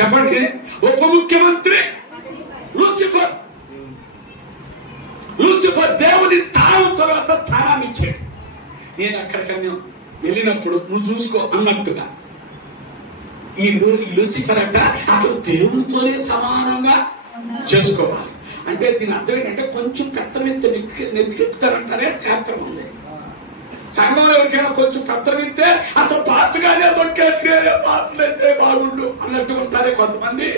చెప్పండి, ఉప ముఖ్యమంత్రి లూసిఫర్. లూసిఫర్ దేవుని స్థానం తర్వాత స్థానాన్ని ఇచ్చాడు. నేను అక్కడికన్నా వెళ్ళినప్పుడు నువ్వు చూసుకో అన్నట్టుగా ఈ లూసిఫర్ అంట అసలు దేవునితోనే సమానంగా చేసుకోవాలి. అంటే దీని అర్థం ఏంటంటే కొంచెం పెత్తనెత్తి నెత్తికెత్తారంటారే శాస్త్రం ఉంది. సంఘంలో ఎవరికైనా కొంచెం పెత్తనెత్తే అసలు పాస్టర్గానే దొక్కేసుకునే పాస్టర్లు అయితే బాగుండు అన్నట్టు ఉంటారే కొంతమంది.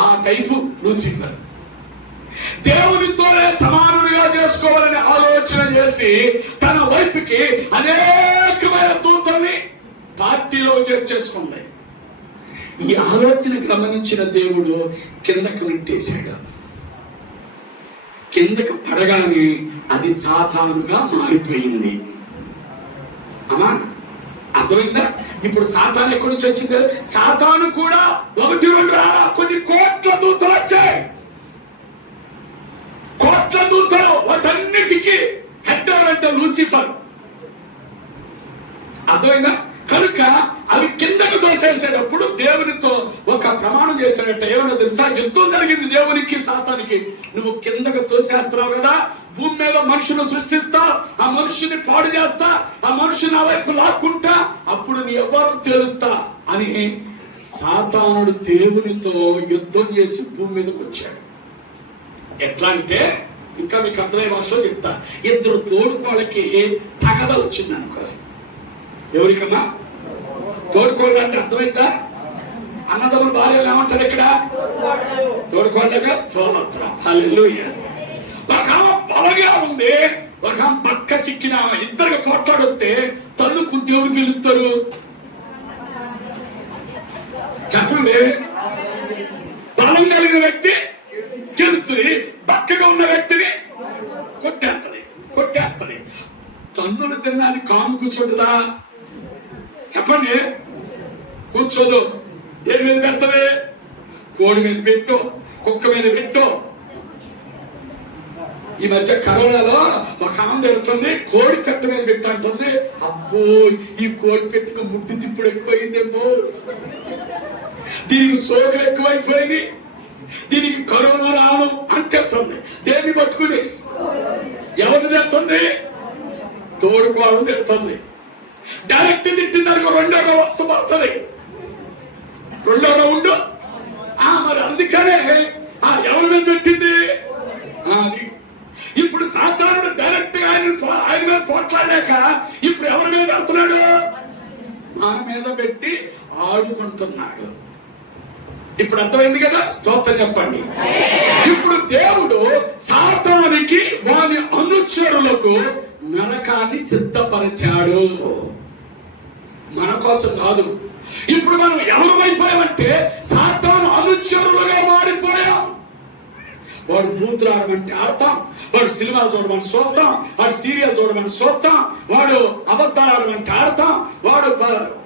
ఆ టైపు లూసిఫర్. దేవునితోనే సమానుడిగా చేసుకోవాలని ఆలోచన చేసి తన వైపుకి అనేకమైన దూతల్ని పార్టీలో చేసుకుంది. ఈ ఆలోచన గమనించిన దేవుడు కిందకు నెట్టేశాడు. కిందకు పడగానే అది సాతానుగా మారిపోయింది. అమ్మా అర్థమైందా? ఇప్పుడు సాతాను ఎక్కడి నుంచి వచ్చింది? సాతాను కూడా 1-2 కొన్ని కోట్ల దూతలు వచ్చాయి. కోట్ల దూతలు. వాటన్నిటికీ హెడ్ అంటే లూసిఫర్. అర్థమైందా? కనుక అవి కిందకు దోసేసేటప్పుడు దేవునితో ఒక ప్రమాణం చేశాడట. ఏమన్నా తెలుసా? యుద్ధం జరిగింది దేవునికి సాతానికి. నువ్వు కిందకు తోసేస్తున్నావు కదా, భూమి మీద మనుషులు సృష్టిస్తా, ఆ మనుషుని పాడు చేస్తా, ఆ మనుషుని ఆ వైపు లాక్కుంటా, అప్పుడు నీ ఎవరు తెలుస్తా అని సాతానుడు దేవునితో యుద్ధం చేసి భూమి మీదకి వచ్చాడు. ఎట్లా అంటే ఇంకా మీకు అర్థమయ్యే భాషలో చెప్తా. 2 తోడుకోళ్ళకి తగద వచ్చింది అనుకో. ఎవరికమ్మా? తోడుకోళ్ళు అంటే అర్థమైందా? అన్నదమ్ముల భార్యలు ఏమంటారు ఇక్కడ? తోడుకోళ్ళగా. స్తోత్రం, హల్లెలూయా. ఒక ఆమె బలగా ఉంది, ఒక ఆమె పక్క చిక్కిన, ఇద్దరికి పోట్లాడితే తల్లుకుంటే ఎవరు గెలుస్తారు చెప్పండి? బలం కలిగిన వ్యక్తి గెలుతుంది, బక్కగా ఉన్న వ్యక్తిని కొట్టేస్తుంది. తన్నులు తిన్నానికి కాము కూర్చుంటుందా చెప్పండి? కూర్చోదు. దేని మీద పెడుతుంది? కోడి మీద పెట్టు, కుక్క మీద పెట్టు. ఈ మధ్య కరోనాలో ఒక ఆమె పెడుతుంది, కోడి పెట్ట మీద పెట్టు అంటుంది. అబ్బో, ఈ కోడి పెట్టుకు ముడ్డు తిప్పుడు ఎక్కువైందేమో, దీనికి సోకులు ఎక్కువైపోయింది, దీనికి కరోనా రాను అని తెస్తుంది. దేన్ని పట్టుకుని? ఎవరిని తెస్తుంది? తోడుకోవాలని తెస్తుంది. డైరెక్ట్ తిట్టిందానికి రెండో వరుస పడుతుంది, రెండో రౌండ్. మరి అందుకనే ఎవరి మీద పెట్టింది అది. ఇప్పుడు సాధారణ డైరెక్ట్ గా ఆయన మీద పోట్లాడాక ఇప్పుడు ఎవరి మీద పెడుతున్నాడు? మన మీద పెట్టి ఆడుకుంటున్నాడు. ఇప్పుడు అర్థమైంది కదా? స్తోత్రం చెప్పండి. ఇప్పుడు దేవుడు సాతానికి వాని అనుచరులకు నరకాన్ని సిద్ధపరిచాడు, మన కోసం కాదు. ఇప్పుడు మనం ఎవరైపోయామంటే సాతాను అనుచరులుగా మారిపోయాం. వాడు బూతులు ఆడమంటే ఆడతాం, వాడు సినిమా చూడమని చూస్తాం, వాడు సీరియల్ చూడమని చూస్తాం, వాడు అబద్ధాలు ఆడమంటే ఆడతాం, వాడు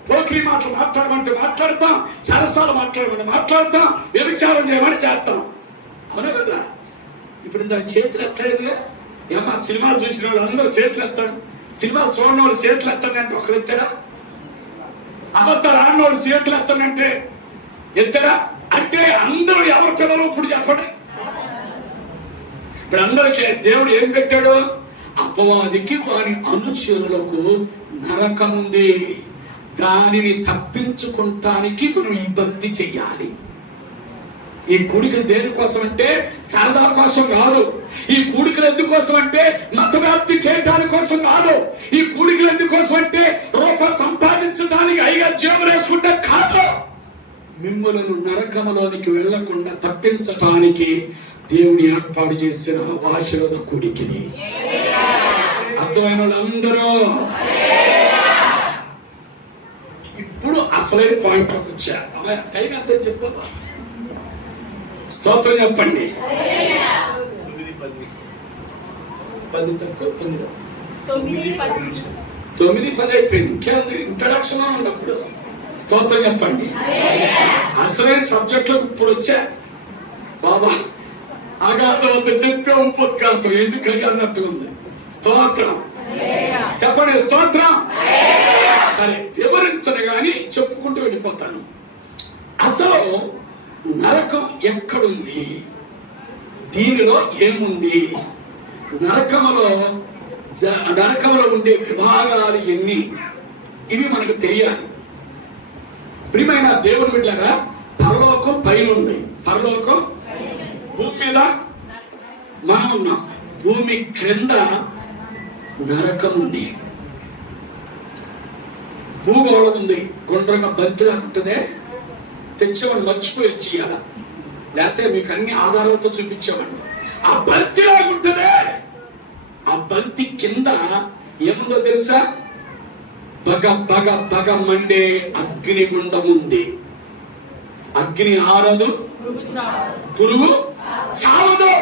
పోకిరి మాటలు మాట్లాడమంటే మాట్లాడతాం, సరసాలు మాట్లాడమంటే మాట్లాడతాం, వ్యభిచారం చేయమని చేస్తాం. అవునా కదా? ఇప్పుడు ఇంత చేతులు ఎత్తలేదుగా. ఏమన్నా సినిమాలు చూసిన వాళ్ళు అందరూ చేతులు ఎత్తాడు, సినిమాలు చూడని వాళ్ళు చేతులు ఎత్తండి అంటే ఒకరు ఎత్తారా? అబద్ధాలు ఆడిన వాళ్ళు చేతులు ఎత్తండి ఎత్తారా? అంటే అందరూ ఎవరి పిల్లలు ఇప్పుడు చెప్పండి. ఇప్పుడు అందరికీ దేవుడు ఏం పెట్టాడు? అపవాదికి వారి అనుచరులకు నరకముంది, దానిని తప్పించుకుంటానికి మనం ఈ భక్తి చెయ్యాలి. ఈ కూడికలు దేనికోసం అంటే సరదా కోసం కాదు. ఈ కూడికలు ఎందుకోసం అంటే మత వ్యాప్తి చేయడానికి కోసం కాదు. ఈ కూడికలు ఎందుకోసం అంటే రూపాయి సంపాదించడానికి అయిగా జేబులు వేసుకుంటే కాదు. మిమ్మలను నరకములోనికి వెళ్లకుండా తప్పించటానికి దేవుడు ఏర్పాటు చేసిన ఆశీర్వాద కూడికిని. అర్థమైన వాళ్ళందరూ ఇప్పుడు అసలైన పాయింట్ వచ్చా. టైం ఎంత చెప్పాలా? స్తోత్రం చెప్పండి. 9:10 అయిపోయింది. ఇంకేంది? ఇంట్రడక్షన్ లో ఉన్నప్పుడు స్తోత్రం చెప్పండి. అసలైన సబ్జెక్టులకు ఇప్పుడు వచ్చా. బాబా అగాధవద్ద చెప్పే ఉపద్ఘాతం ఎందుకని అన్నట్టు ఉంది. స్తోత్రం చెప్పండి. స్తోత్రం. సరే, వివరించను గాని చెప్పుకుంటూ వెళ్ళిపోతాను. అసలు నరకం ఎక్కడుంది, దీనిలో ఏముంది, నరకములో ఉండే విభాగాలు ఎన్ని, ఇవి మనకు తెలియాలి. ప్రియమైన దేవుని బిడ్డలారా, పరలోకం పైన ఉంది. పరలోకం భూమి మీద మనం ఉన్నాం. భూమి క్రింద నరకం ఉంది. భూగోళం ఉంది, గుండ్రంగా బంతిలా ఉంటుందే. తెచ్చేవాళ్ళు మర్చిపోయి వచ్చేయాల, లేకపోతే మీకు అన్ని ఆధారాలతో చూపించేవాడిని. ఆ బంతిలా ఉంటుందే, ఆ బంతి కింద ఏముందో తెలుసా? బగ బగ బగ మండే అగ్నిగుండం ఉంది. అగ్ని ఆరదు, పురుగు చావదు.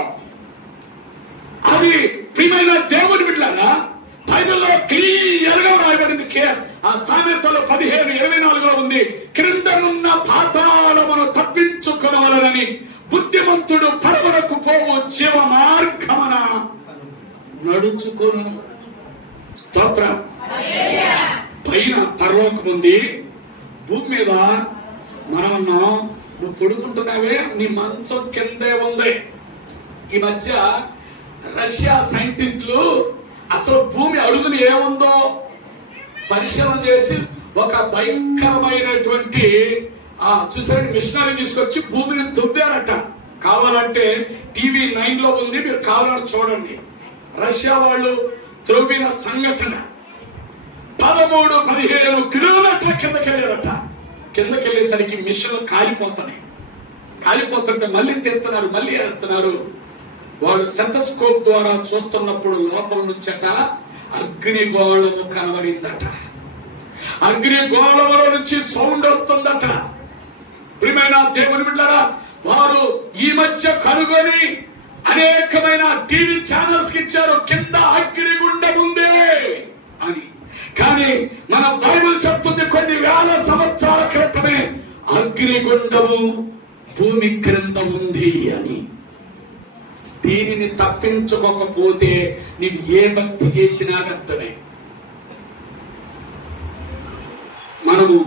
అది ప్రియమైన దేవుని బిడ్డలారా, బైబిల్లో క్లియర్ గా రాయబడింది. ఆ సామెతలో 15:24 ఉంది, క్రిందనున్న పాతాళమును తప్పించుకొనవలెనని బుద్ధిమంతుడు పరమునకు పోవు జీవ మార్గమున నడుచుకొను. స్తోత్రం. పైన పరలోకం ఉంది, భూమి మీద మనం ఉన్నాం. నువ్వు పడుకుంటున్నావే, నీ మంచం కిందే ఉంది. ఈ మధ్య రష్యా సైంటిస్టులు అసలు భూమి అడుగుని ఏముందో పరిశీలన చేసి ఒక భయంకరమైనటువంటి చూసారు మిషనరీ తీసుకొచ్చి భూమిని దువ్వారట. కావాలంటే టీవీ 9 లో ఉంది, మీరు కావాలని చూడండి. రష్యా వాళ్ళు త్రవ్విన సంఘటన 13-15 కిలోమీటర్ల కిందకి వెళ్ళారట. కిందకి వెళ్ళేసరికి మిషన్లు కాలిపోతుంటే మళ్ళీ తీస్తున్నారు, మళ్ళీ వేస్తున్నారు. వాడు సెటస్కోప్ ద్వారా చూస్తున్నప్పుడు లోపల నుంచట అగ్నిగోళము కనబడిందట. అగ్నిగోళములో నుంచి సౌండ్ వస్తుందట. ప్రియమైన దేవుని బిడ్డలారా, వారు ఈ మధ్య కనుగొని అనేకమైన టీవీ ఛానల్స్ కి ఇచ్చారు, కింద అగ్నిగుండం ఉంది అని. కానీ మన బైబిల్ చెప్తుంది కొన్ని వేల సంవత్సరాల క్రితమే అగ్నిగుండము భూమి క్రింద ఉంది అని. దీనిని తప్పించుకోకపోతే నీవు ఏ భక్తి చేసినా వ్యర్థమే. మనము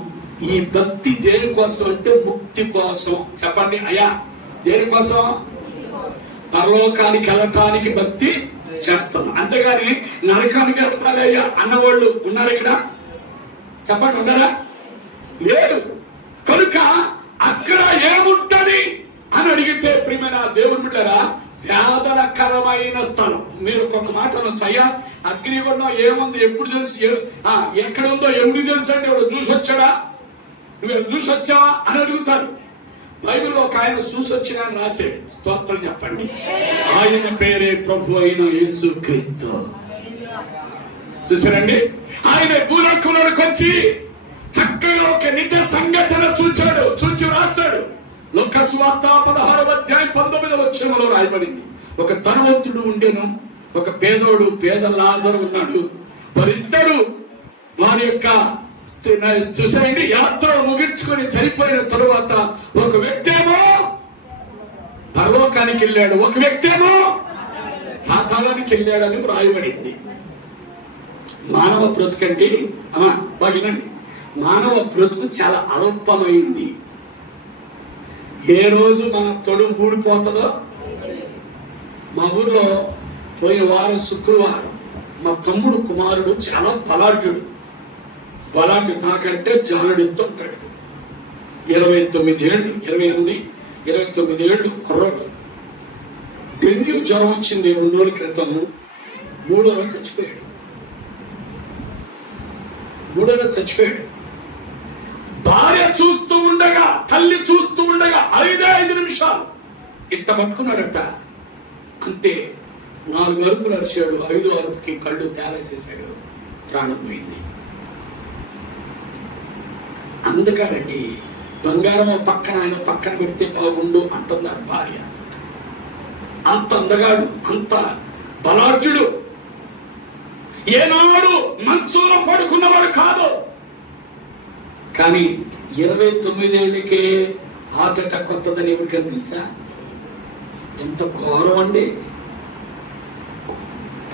ఈ భక్తి దేనికోసం అంటే ముక్తి కోసం. చెప్పండి అయ్యా, దేనికోసం? పరలోకానికి వెళ్ళటానికి భక్తి చేస్తున్నాం, అంతేగాని నరకానికి వెళ్తారయ్యా అన్నవాళ్ళు ఉన్నారు ఇక్కడ? చెప్పండి, ఉన్నారా? లేరు. కనుక అక్కడ ఏముంటది అని అడిగితే ప్రియమైన దేవుని బిడ్డలారా, వేదనకరమైన స్థలం. మీరు ఒక మాట అనొచ్చు, అయ్యా అగ్నిగుండం ఏముంది, ఎప్పుడు తెలుసు, ఎక్కడ ఉందో ఎవరికి తెలుసు అంటే ఎవరు చూసి వచ్చాడా, నువ్వు చూసి వచ్చావా అని అడుగుతారు. బైబిల్లో ఒక ఆయన చూసి వచ్చినా రాశాడు. స్తోత్రం చెప్పండి. ఆయన పేరే ప్రభు అయిన యేసు క్రీస్తు. చూసారండి, ఆయన భూలోకంలోకి వచ్చి చక్కగా ఒక నిజ సంఘటన చూచి రాశాడు. లోక సువార్త 16వ అధ్యాయం 19వ వచనంలో రాయబడింది. ఒక ధనవంతుడు ఉండెను, ఒక పేద లాజరు ఉన్నాడు. వారిద్దరు వారి యొక్క చూసారండి యాత్రలు ముగించుకొని చనిపోయిన తరువాత ఒక వ్యక్తి ఏమో పరలోకానికి వెళ్ళాడు, ఒక వ్యక్తి ఏమో పాతాళానికి వెళ్ళాడని రాయబడింది. మానవ బ్రతుకండి అమ్మా బాగినండి, మానవ బ్రతుకు చాలా అల్పమైంది. ఏ రోజు మన తొడుగు ఊడిపోతుందో. మా ఊర్లో పోయిన వారం శుక్రవారం మా తమ్ముడు కుమారుడు చాలా బలాఢ్యుడు, నాకంటే జానుడెత్తు ఉంటాడు. 29 ఏళ్ళు, 29 ఏళ్ళు కుర్రాడు. డెంగ్యూ జ్వరం వచ్చింది 2 రోజుల క్రితం. 3వ రోజు చచ్చిపోయాడు. భార్య చూస్తూ ఉండగా, తల్లి చూస్తూ ఉండగా 5 నిమిషాలు ఇట్ట పట్టుకున్నాడట. అంతే 4 అరుపులు అరిచాడు. 5వ అరుపుకి కళ్ళు తేలేసేసాడు, ప్రాణం పోయింది. అందుకనండి బంగారం పక్కన ఆయన పక్కన పెడితే బాగుండు అంటున్నారు భార్య. అంత అందగాడు, అంత బలాఢ్యుడు, ఏనాడు మంచంలో పడుకున్నవారు కాదు. కానీ 29 ఏళ్ళకే హార్ట్ అటాక్ వస్తుందని ఎవరికైనా తెలుసా? ఎంత ఘోరం అండి.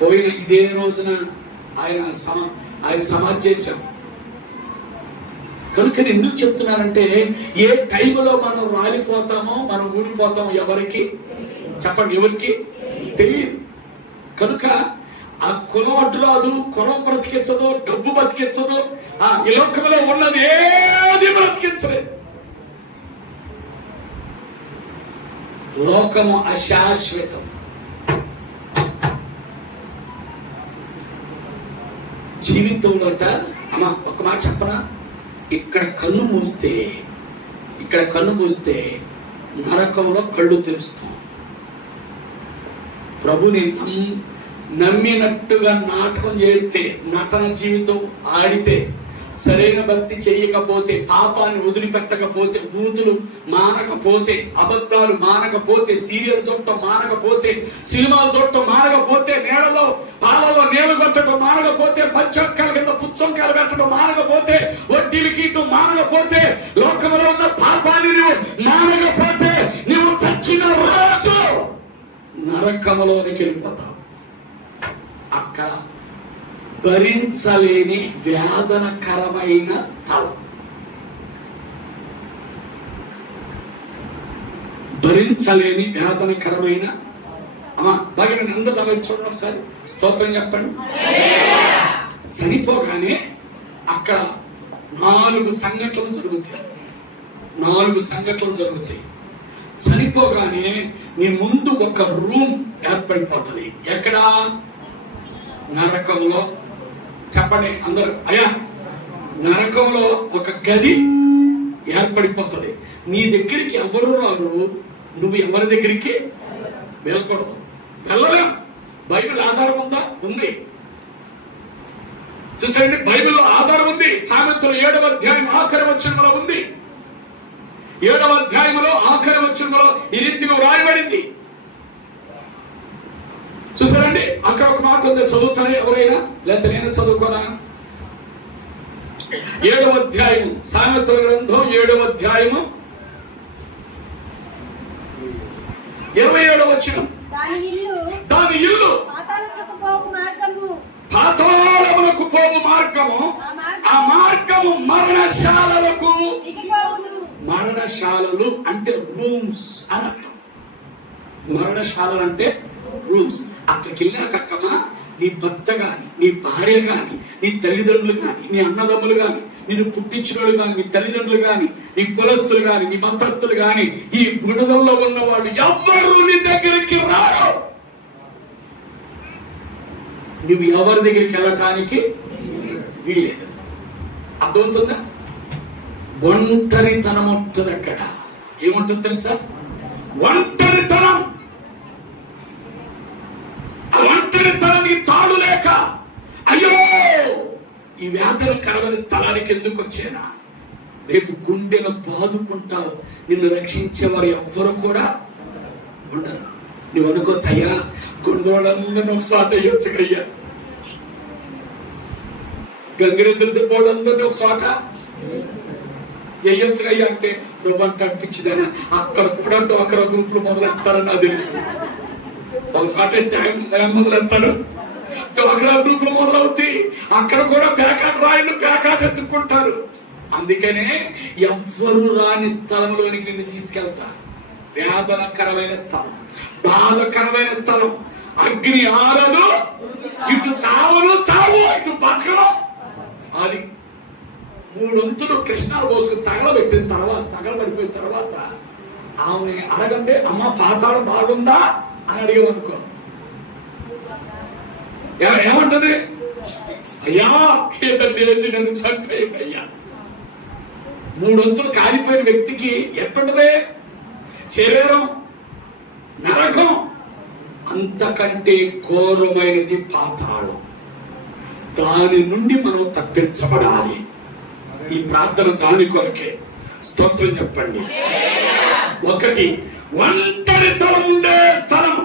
పోయిన ఇదే రోజున ఆయన సమాధి చేశాం. కనుక నేను ఎందుకు చెప్తున్నానంటే, ఏ టైంలో మనం రాలిపోతామో, మనం ఊడిపోతామో ఎవరికి చెప్పండి, ఎవరికి తెలియదు. కనుక ఆ కులం అడ్డురాదు, కులం బ్రతికించదు, డబ్బు బ్రతికించదు, ఈ లోకంలో ఉన్నది ఏది బ్రతికించలేదు. లోకము అశాశ్వతం. జీవితంలో అమ్మా ఒక మాట చెప్పనా, ఇక్కడ కన్ను మూస్తే నరకంలో కళ్ళు తెరుస్తాం. ప్రభుని నమ్మినట్టుగా నాటకం చేస్తే, నటన జీవితం ఆడితే, సరైన భక్తి చేయకపోతే, పాపాన్ని వదిలిపెట్టకపోతే, బూతులు మానకపోతే, అబద్ధాలు మానకపోతే, సీరియల్ చూడటం మానకపోతే, సినిమాలు చూడటం మానకపోతే, నీళ్ళలో పాలలో నీళ్లు పెట్టడం మానకపోతే, పచ్చొక్కల కింద పుచ్చొక్కలు పెట్టడం మానకపోతే, వడ్డీలు గీయటం మానకపోతే, లోకంలో ఉన్న పాపాన్ని నువ్వు మానకపోతే, నువ్వు చచ్చిన రోజు నరకంలోనికి వెళ్ళిపోతావు. అక్కడ భరించలేని వేదనకరమైన స్థలం. భరించలేని వేదనకరమైన అమ్మా బాగా అందరూ చూడండి ఒకసారి, స్తోత్రం చెప్పండి. చనిపోగానే అక్కడ 4 సంఘటనలు జరుగుతాయి. చనిపోగానే నీ ముందు ఒక రూమ్ ఏర్పడిపోతుంది. ఎక్కడ? నరకంలో చెప్పండి అందరూ. అయ్యా, నరకంలో ఒక గది ఏర్పడిపోతుంది. నీ దగ్గరికి ఎవరు రారు, నువ్వు ఎవరి దగ్గరికి వెళ్ళకూడదు, వెళ్ళలేం. బైబిల్ ఆధారం ఉందా? ఉంది. చూసండి, బైబిల్లో ఆధారం ఉంది. సామెతలు 7వ అధ్యాయం ఆఖరి వచనంలో ఉంది. 7వ అధ్యాయంలో ఆఖరి వచనంలో ఈ రీతిగా వ్రాయబడింది. చూసారండి, అక్కడ ఒక మాట ఉంది. చదువుతానే ఎవరైనా, లేకపోతే నేను చదువుకోనా? 7వ అధ్యాయం సామెతల గ్రంథం 7వ అధ్యాయము 27వ వచనం. దాని ఇల్లు పాతాళమునకు పోవు మార్గము, ఆ మార్గము మరణశాలలకు. మరణశాలలు అంటే రూమ్స్ అని అర్థం. మరణశాలలు అంటే రూమ్స్. అక్కడికి వెళ్ళినాకమ్మా, నీ భర్త గాని, నీ భార్య గాని, నీ తల్లిదండ్రులు గాని, నీ అన్నదమ్ములు గాని, నిన్ను పుట్టించినోళ్ళు గాని, నీ తల్లిదండ్రులు గాని, నీ కులస్తులు గాని, నీ మతస్థులు గాని, ఈ విడుదలలో ఉన్న వాళ్ళు ఎవ్వరూ నీ దగ్గరికి రారు. నువ్వు ఎవరి దగ్గరికి వెళ్ళటానికి వీల్లేదు. అర్థమవుతుందా? ఒంటరితనం ఉంటుంది అక్కడ. ఏముంటుంది తెలుసా? ఒంటరితనం. ఆ ఒంటరితనానికి తాడు లేక, అయ్యో ఈ వేదనకరమైన స్థలానికి ఎందుకు వచ్చేనా, రేపు గుండెను బాదుకుంటావు. నిన్ను రక్షించేవారు ఎవ్వరు కూడా ఉండరు. నువ్వు అనుకోవచ్చు, అయ్యా గుండెవాళ్ళందరినీ ఒకసారి అయ్యొచ్చుకయ్యా, గంగిరెద్దులతో పోవడందరినీ ఒకసాట వేయొచ్చుకయ్యా అంటే ప్రభు అంటే అనిపించిందని అక్కడ కూడా డోకరా గ్రూపులు మొదలెత్తారని నాకు తెలుసు. ఒకసారి మొదలెత్తారు, డోకరా గ్రూపులు మొదలవుతాయి. అక్కడ కూడా ప్యాకాట్ రాయిని ప్యాకాట్ ఎత్తుకుంటారు. అందుకనే ఎవ్వరు రాని స్థలంలోనికి నిన్ను తీసుకెళ్తా. వేదనకరమైన స్థలం, బాధకరమైన స్థలం. అగ్ని ఆరదు, ఇటు చావును సావు, ఇటు బతకను. అది 3 వంతులు కృష్ణాలు పోసుకుని తగలబెట్టిన తర్వాత, తగలబడిపోయిన తర్వాత ఆమె అడగండి, అమ్మ పాతాళం బాగుందా అని అడిగేవనుకో, ఏమంటది? అయ్యా ఏదన్నేసి నన్ను చంపేయండి అయ్యా. 3 వంతులు కాలిపోయిన వ్యక్తికి ఎప్పటిదే శరీరం నరకం. అంతకంటే ఘోరమైనది పాతాళం. దాని నుండి మనం తప్పించబడాలి. ఈ ప్రార్థన దాని కొరకే. స్తోత్రం చెప్పండి. 1 ఒంటరితనం ఉండే స్థలము.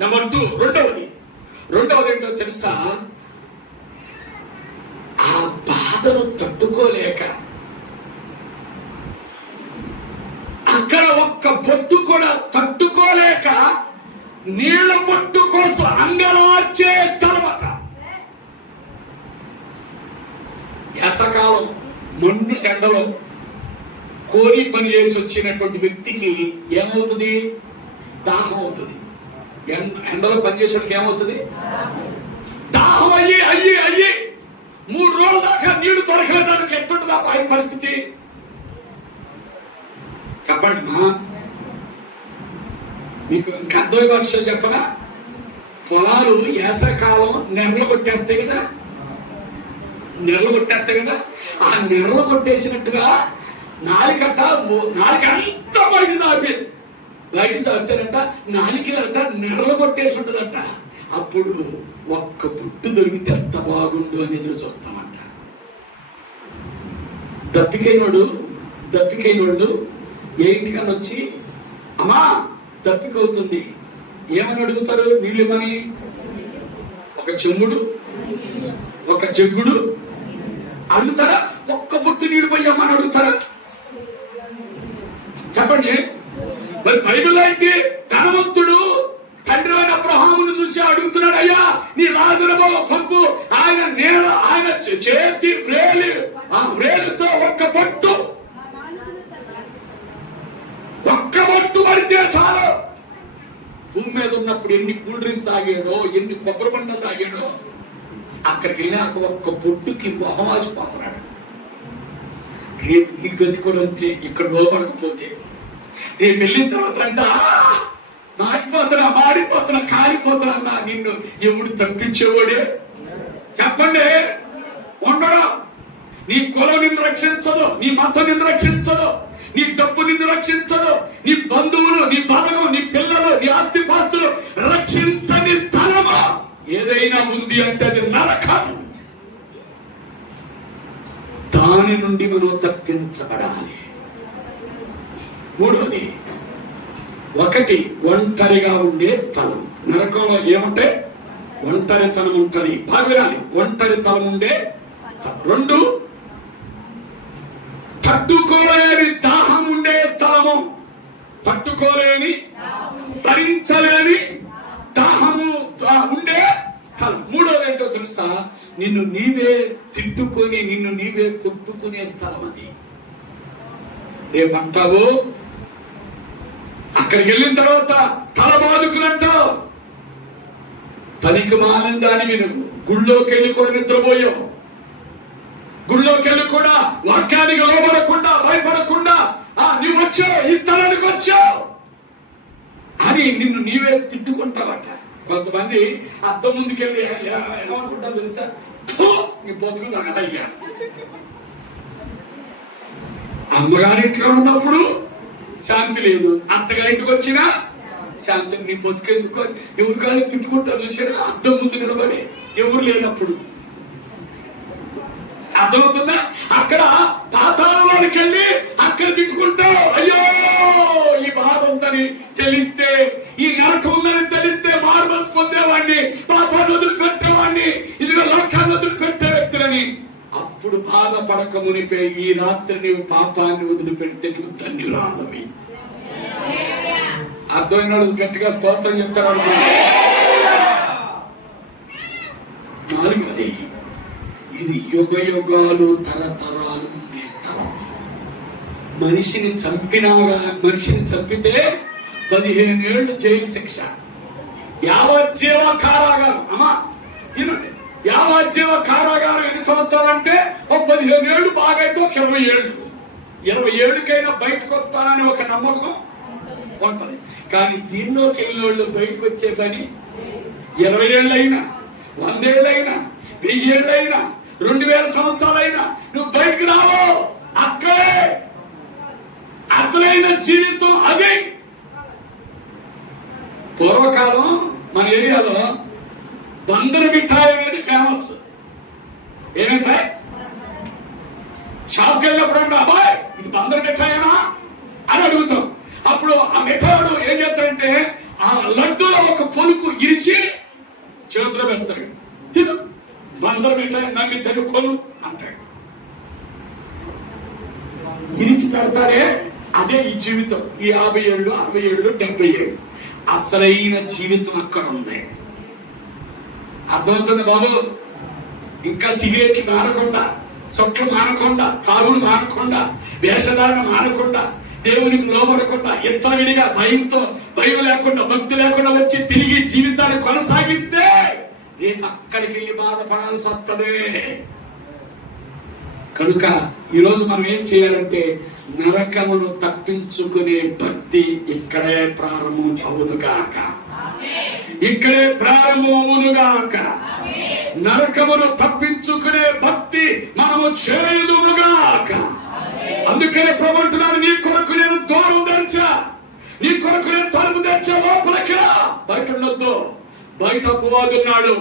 నెంబర్ 2 రెండవది ఏంటో తెలుసా? ఆ బాధను తట్టుకోలేక అక్కడ ఒక్క పొట్టు కూడా తట్టుకోలేక నీళ్ల పొట్టు కోసం అంగలార్చే స్థలమట. వేసకాలం మొండు ఎండలో కోరి పని చేసి వచ్చినటువంటి వ్యక్తికి ఏమవుతుంది? దాహం అవుతుంది. ఎండలో పనిచేసేటికి ఏమవుతుంది? దాహం అయ్యి 3 రోజుల దాకా నీళ్లు దొరకలేదానికి ఎట్టుంటుందా ఆయన పరిస్థితి? చెప్పండి మా, మీకు ఇంకా అర్థమయ్యే భాష చెప్పనా? పొలాలు వేసవికాలం నెర్రలు కొట్టేస్తాయి కదా, ఆ నెర్రలు కొట్టేసినట్టుగా నాలిక అంతా బయట చాపితేనట నాలికట నెర్రలు కొట్టేసి ఉంటుందట. అప్పుడు ఒక్క బుట్టు దొరికితే ఎంత బాగుండు అని ఎదురు చూస్తామంట. దప్పికైన వాళ్ళు ఏ ఇంటికన్నా వచ్చి, అమ్మా దప్పికవుతుంది, ఏమని అడుగుతారు? నీళ్ళు ఇవ్వని. ఒక చెంబుడు, ఒక జగ్గుడు అడుగుతారా? ఒక్క బుట్టు నీళ్ళు పోయమ్మని అడుగుతారా? చెప్పండి. మరి బైబిల్ అయితే ధనవంతుడు తండ్రి అయిన అబ్రహామును చూసి అడుగుతున్నాడు, అయ్యా నీ రాజులమో పంపు. ఆయన చేతి వ్రేలుతో ఒక్క బొట్టు పడితే చాలు. భూమి మీద ఉన్నప్పుడు ఎన్ని కూల్ డ్రింక్స్ తాగాడో, ఎన్ని కొబ్బరి బండలు తాగాడో, అక్కడికి వెళ్ళాక ఒక్క బొట్టుకి మొహమాసిపోతున్నాడు. రేపు నీ గతి కూడా అంతే. ఇక్కడ లోపడకపోతే రేపు వెళ్ళిన తర్వాత అంట మాడిపోతున్నా కాలిపోతున్నా. నిన్ను ఎవడు తప్పించేవాడే? చెప్పండి. ఉండడా. నీ కులం నిన్ను రక్షించదు, నీ మతం నిన్ను రక్షించదు, నీ డబ్బు నిన్ను రక్షించదు, నీ బంధువులు, నీ బలగం, నీ పిల్లలు, నీ ఆస్తిపాస్తులు రక్షించని స్థలము ఏదైనా ఉంది అంటే అది నరకం. దాని నుండి మనం తప్పించబడాలి. మూడవది, ఒకటి ఒంటరిగా ఉండే స్థలం. నరకంలో ఏముంటాయి? ఒంటరితనం ఉంటుంది. భాగ్యాన్ని ఒంటరితనం ఉండే స్థలం. రెండు, తట్టుకోలేని దాహం ఉండే స్థలము. తట్టుకోలేని, భరించలేని దాహము ఉండే స్థలం. మూడోది ఏంటో తెలుసా? నిన్ను నీవే తిట్టుకొని నిన్ను నీవే కొట్టుకునే స్థలం అది. రేపంటావు, అక్కడికి వెళ్ళిన తర్వాత తల బాదుకునంటావు. పనికి మాలిన దాని మీరు గుళ్ళోకి వెళ్ళి కూడా నిద్రపోయావు. గుళ్ళోకి వెళ్ళి కూడా వాక్యానికి లోబడకుండా, భయపడకుండా నువ్వు వచ్చావు, ఈ స్థలానికి వచ్చావు అని నిన్ను నీవే తిట్టుకుంటావట. కొంతమంది అద్దం ముందుకెళ్ళి ఏమనుకుంటారు తెలుసా? నీ బతుకు తగలయ్యా. అమ్మగారింట్లో ఉన్నప్పుడు శాంతి లేదు, అత్తగారింటికి వచ్చినా శాంతి. నీ బతుకెందుకు ఎవరు కానీ తిట్టుకుంటారు చూసారా? అద్దం ముందు నిలబడి ఎవరు లేనప్పుడు. అర్థమవుతుందా? అక్కడ పాతాళంలోకి వెళ్ళి అక్కడ తిట్టుకుంటావు. అయ్యో, ఈ బాధ ఉందని తెలిస్తే, ఈ నరకం ఉందని తెలిస్తే మార్మల్స్ పొందేవాడిని, పాపాన్ని వదిలిపెట్టేవాడిని, ఇదిగో లోకాన్ని వదిలిపెట్టే వ్యక్తులని. అప్పుడు బాధపడక మునిపే ఈ రాత్రి నీవు పాపాన్ని వదిలిపెడితే నువ్వు ధన్యురాలవి. అర్థమైన వాళ్ళు గట్టిగా స్తోత్రం చెప్తారు అనుకున్నా. నాలుగది, ఇది యుగ యుగాలు తరతరాలు ఉండే స్థలం. మనిషిని చంపితే 15 ఏళ్ళు జైలు శిక్ష, యావజ్జీవ కారాగారం. అమ్మా తినండి, యావజ్జీవ కారాగారం ఎన్ని సంవత్సరాలు అంటే 15 ఏళ్ళు, బాగైతే 20 ఏళ్ళు. 20 ఏళ్ళకైనా బయటకు వస్తానని ఒక నమ్మకం ఉంటది. కానీ దీనిలోకి వెళ్ళిన వాళ్ళు బయటకు వచ్చే పని 20 ఏళ్ళైనా, 100 ఏళ్ళైనా, 1000 ఏళ్ళైనా, 2000 సంవత్సరాలైనా నువ్వు బయటకు రావు. అక్కడే అసలైన జీవితం అదే. పూర్వకాలం మన ఏరియాలో బందరు మిఠాయి అనేది ఫేమస్. ఏ మిఠాయి? షాప్కి వెళ్ళినప్పుడు అంటే, అబ్బాయి ఇది బందరు మిఠాయేనా అని అడుగుతాం. అప్పుడు ఆ మిఠాయిడు ఏం చేస్తాడంటే ఆ లడ్డూలో ఒక పొలుపు ఇరిచి చేతిలో పెడతాడు. తిను, బందరు మిఠాయి నమ్మి తెలుకొను అంటాడు. ఇరిచి పెడతాడే, అదే ఈ జీవితం. ఈ 50 ఏళ్ళు, 60 ఏళ్ళు, 70 ఏళ్ళు అసలైన జీవితం అక్కడ ఉంది. అర్థమవుతుంది బాబు? ఇంకా సిగరెట్లు మానకుండా, సొట్లు మానకుండా, తాగుడు మానకుండా, వేషధారణ మానకుండా, దేవునికి లోబడకుండా, ఎచ్చవిడిగా భయంతో, భయం లేకుండా, భక్తి లేకుండా వచ్చి తిరిగి జీవితాన్ని కొనసాగిస్తే రేపు అక్కడికి వెళ్ళి బాధపడాల్సి వస్తుంది. కనుక ఈరోజు మనం ఏం చేయాలంటే నరకమును తప్పించుకునే భక్తి ఇక్కడే ప్రారంభం అవునుగాక. ఇక్కడే ప్రారంభమవునుగాక. నరకమును తప్పించుకునే భక్తి మనము చేయుదుముగాక. అందుకనే ప్రభు అంటున్నాను, నీ కొరకు నేను దూరం తెచ్చా, నీ కొరకు నేను తలుపు తెచ్చా, లోపలికి రా. బయట ఉండొద్దు. బయట అపవాదున్నాడు,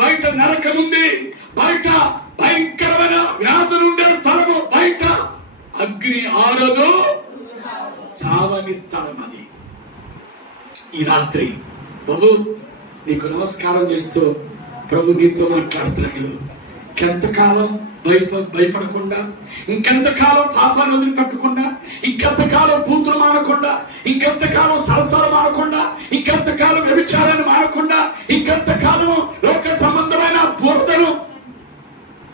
బయట నరకం ఉంది, బయట భయంకరమైన వ్యాధులు ఉండే స్థలము, బయట అగ్ని ఆరదు, సావని స్థలం అది. ఈ రాత్రి బాబు నీకు నమస్కారం చేస్తూ ప్రభు నీతో మాట్లాడుతున్నాడు. ఇంకెంతకాలం భయపడకుండా, ఇంకెంతకాలం పాపాన్ని వదిలిపెట్టకుండా, ఇంకెంతకాలం బూతులు మానకుండా, ఇంకెంతకాలం సరసాలు మానకుండా, ఇంకెంతకాలం వ్యభిచారాన్ని మానకుండా, ఇంకెంతకాలం లోక సంబంధమైన బురదను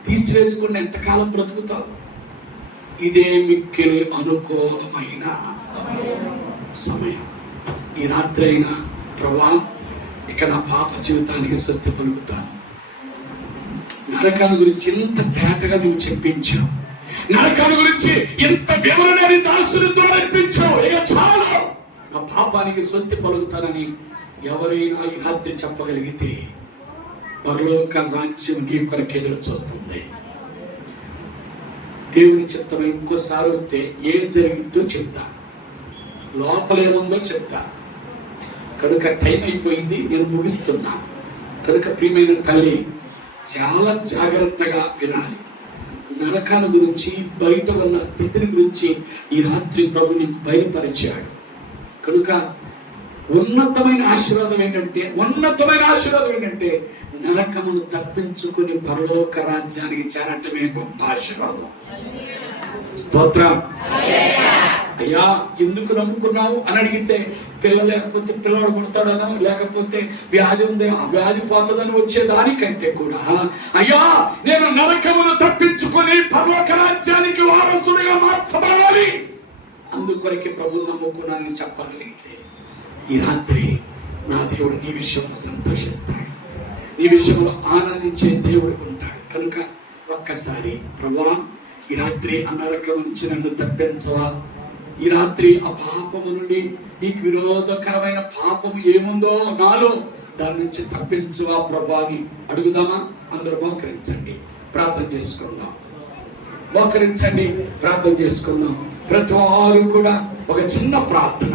తీసివేసుకున్న ఎంతకాలం బ్రతుకుతావు? ఇదే మిక్కిలి అనుకూలమైన సమయం. ఈ రాత్రి అయినా ప్రభా ఇక నా పాప జీవితానికి స్వస్తి పలుకుతాను. నరకాన్ని గురించి ఇంత తేటగా నువ్వు చెప్పించావు, నరకాన్ని గురించి ఇంత వివరణ దాసునితో అనిపించావు. ఇక చాలు, నా పాపానికి స్వస్తి పలుకుతానని ఎవరైనా ఈ రాత్రి చెప్పగలిగితే పరలోక రాజ్యం నీ కొరకు ఎదురు చూస్తుంది. దేవుని చిత్తమై ఇంకోసారి వస్తే ఏం జరిగిందో చెప్తా, లోపలేముందో చెప్తా. కనుక టైం అయిపోయింది, నేను ముగిస్తున్నా. కనుక ప్రియమైన తల్లి, చాలా జాగ్రత్తగా వినాలి. నరకాల గురించి, బయట ఉన్న స్థితిని గురించి ఈ రాత్రి ప్రభు నీకు బయలుపరిచాడు. కనుక ఉన్నతమైన ఆశీర్వాదం ఏంటంటే నరకమును తప్పించుకుని పరలోక రాజ్యానికి చేరటమే గొప్ప ఆశీర్వాదం. స్తోత్రం. అయ్యా ఎందుకు నమ్ముకున్నావు అని అడిగితే, పిల్లలు లేకపోతే పిల్లవాడు పుడతాడనో, లేకపోతే వ్యాధి ఉంది ఆ వ్యాధి పోతుందని వచ్చేదానికంటే కూడా, అయ్యా నేను నరకమును తప్పించుకొని పరలోక రాజ్యానికి వారసుడిగా మార్చబడాలి, అందుకొరకే ప్రభు నమ్ముకున్నానని చెప్పగలిగితే, ఈ రాత్రి నా దేవుడు నీ విషయంలో సంతోషిస్తాడు, నీ విషయంలో ఆనందించే దేవుడు ఉంటాడు. కనుక ఒక్కసారి ప్రభువా ఈ రాత్రి ఆ నరకం నుంచి నన్ను తప్పించవా, ఈ రాత్రి ఆ పాపము నుండి, నీకు విరోధకరమైన పాపము ఏముందో నాలో దాని నుంచి తప్పించవా ప్రభువా అని అడుగుదామా? అందరూ మోకరించండి, ప్రార్థన చేసుకుందాం. మోకరించండి, ప్రార్థన చేసుకుందాం. ప్రతి వారు కూడా ఒక చిన్న ప్రార్థన.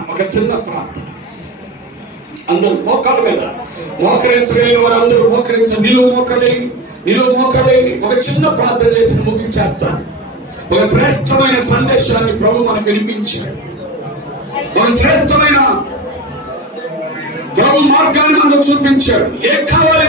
అందరూ మోకాళ్ళ మీద మోకరించలేని వారు అందరూ మోకరించండి. నిలువు మోకలేని ఒక చిన్న ప్రార్థన చేసి ముగించేస్తాను. ఒక శ్రేష్టమైన సందేశాన్ని ప్రభు మనకు వినిపించాడు. ఒక శ్రేష్టమైన ప్రభు మార్గాన్ని మనకు చూపించాడు. ఏం కావాలి?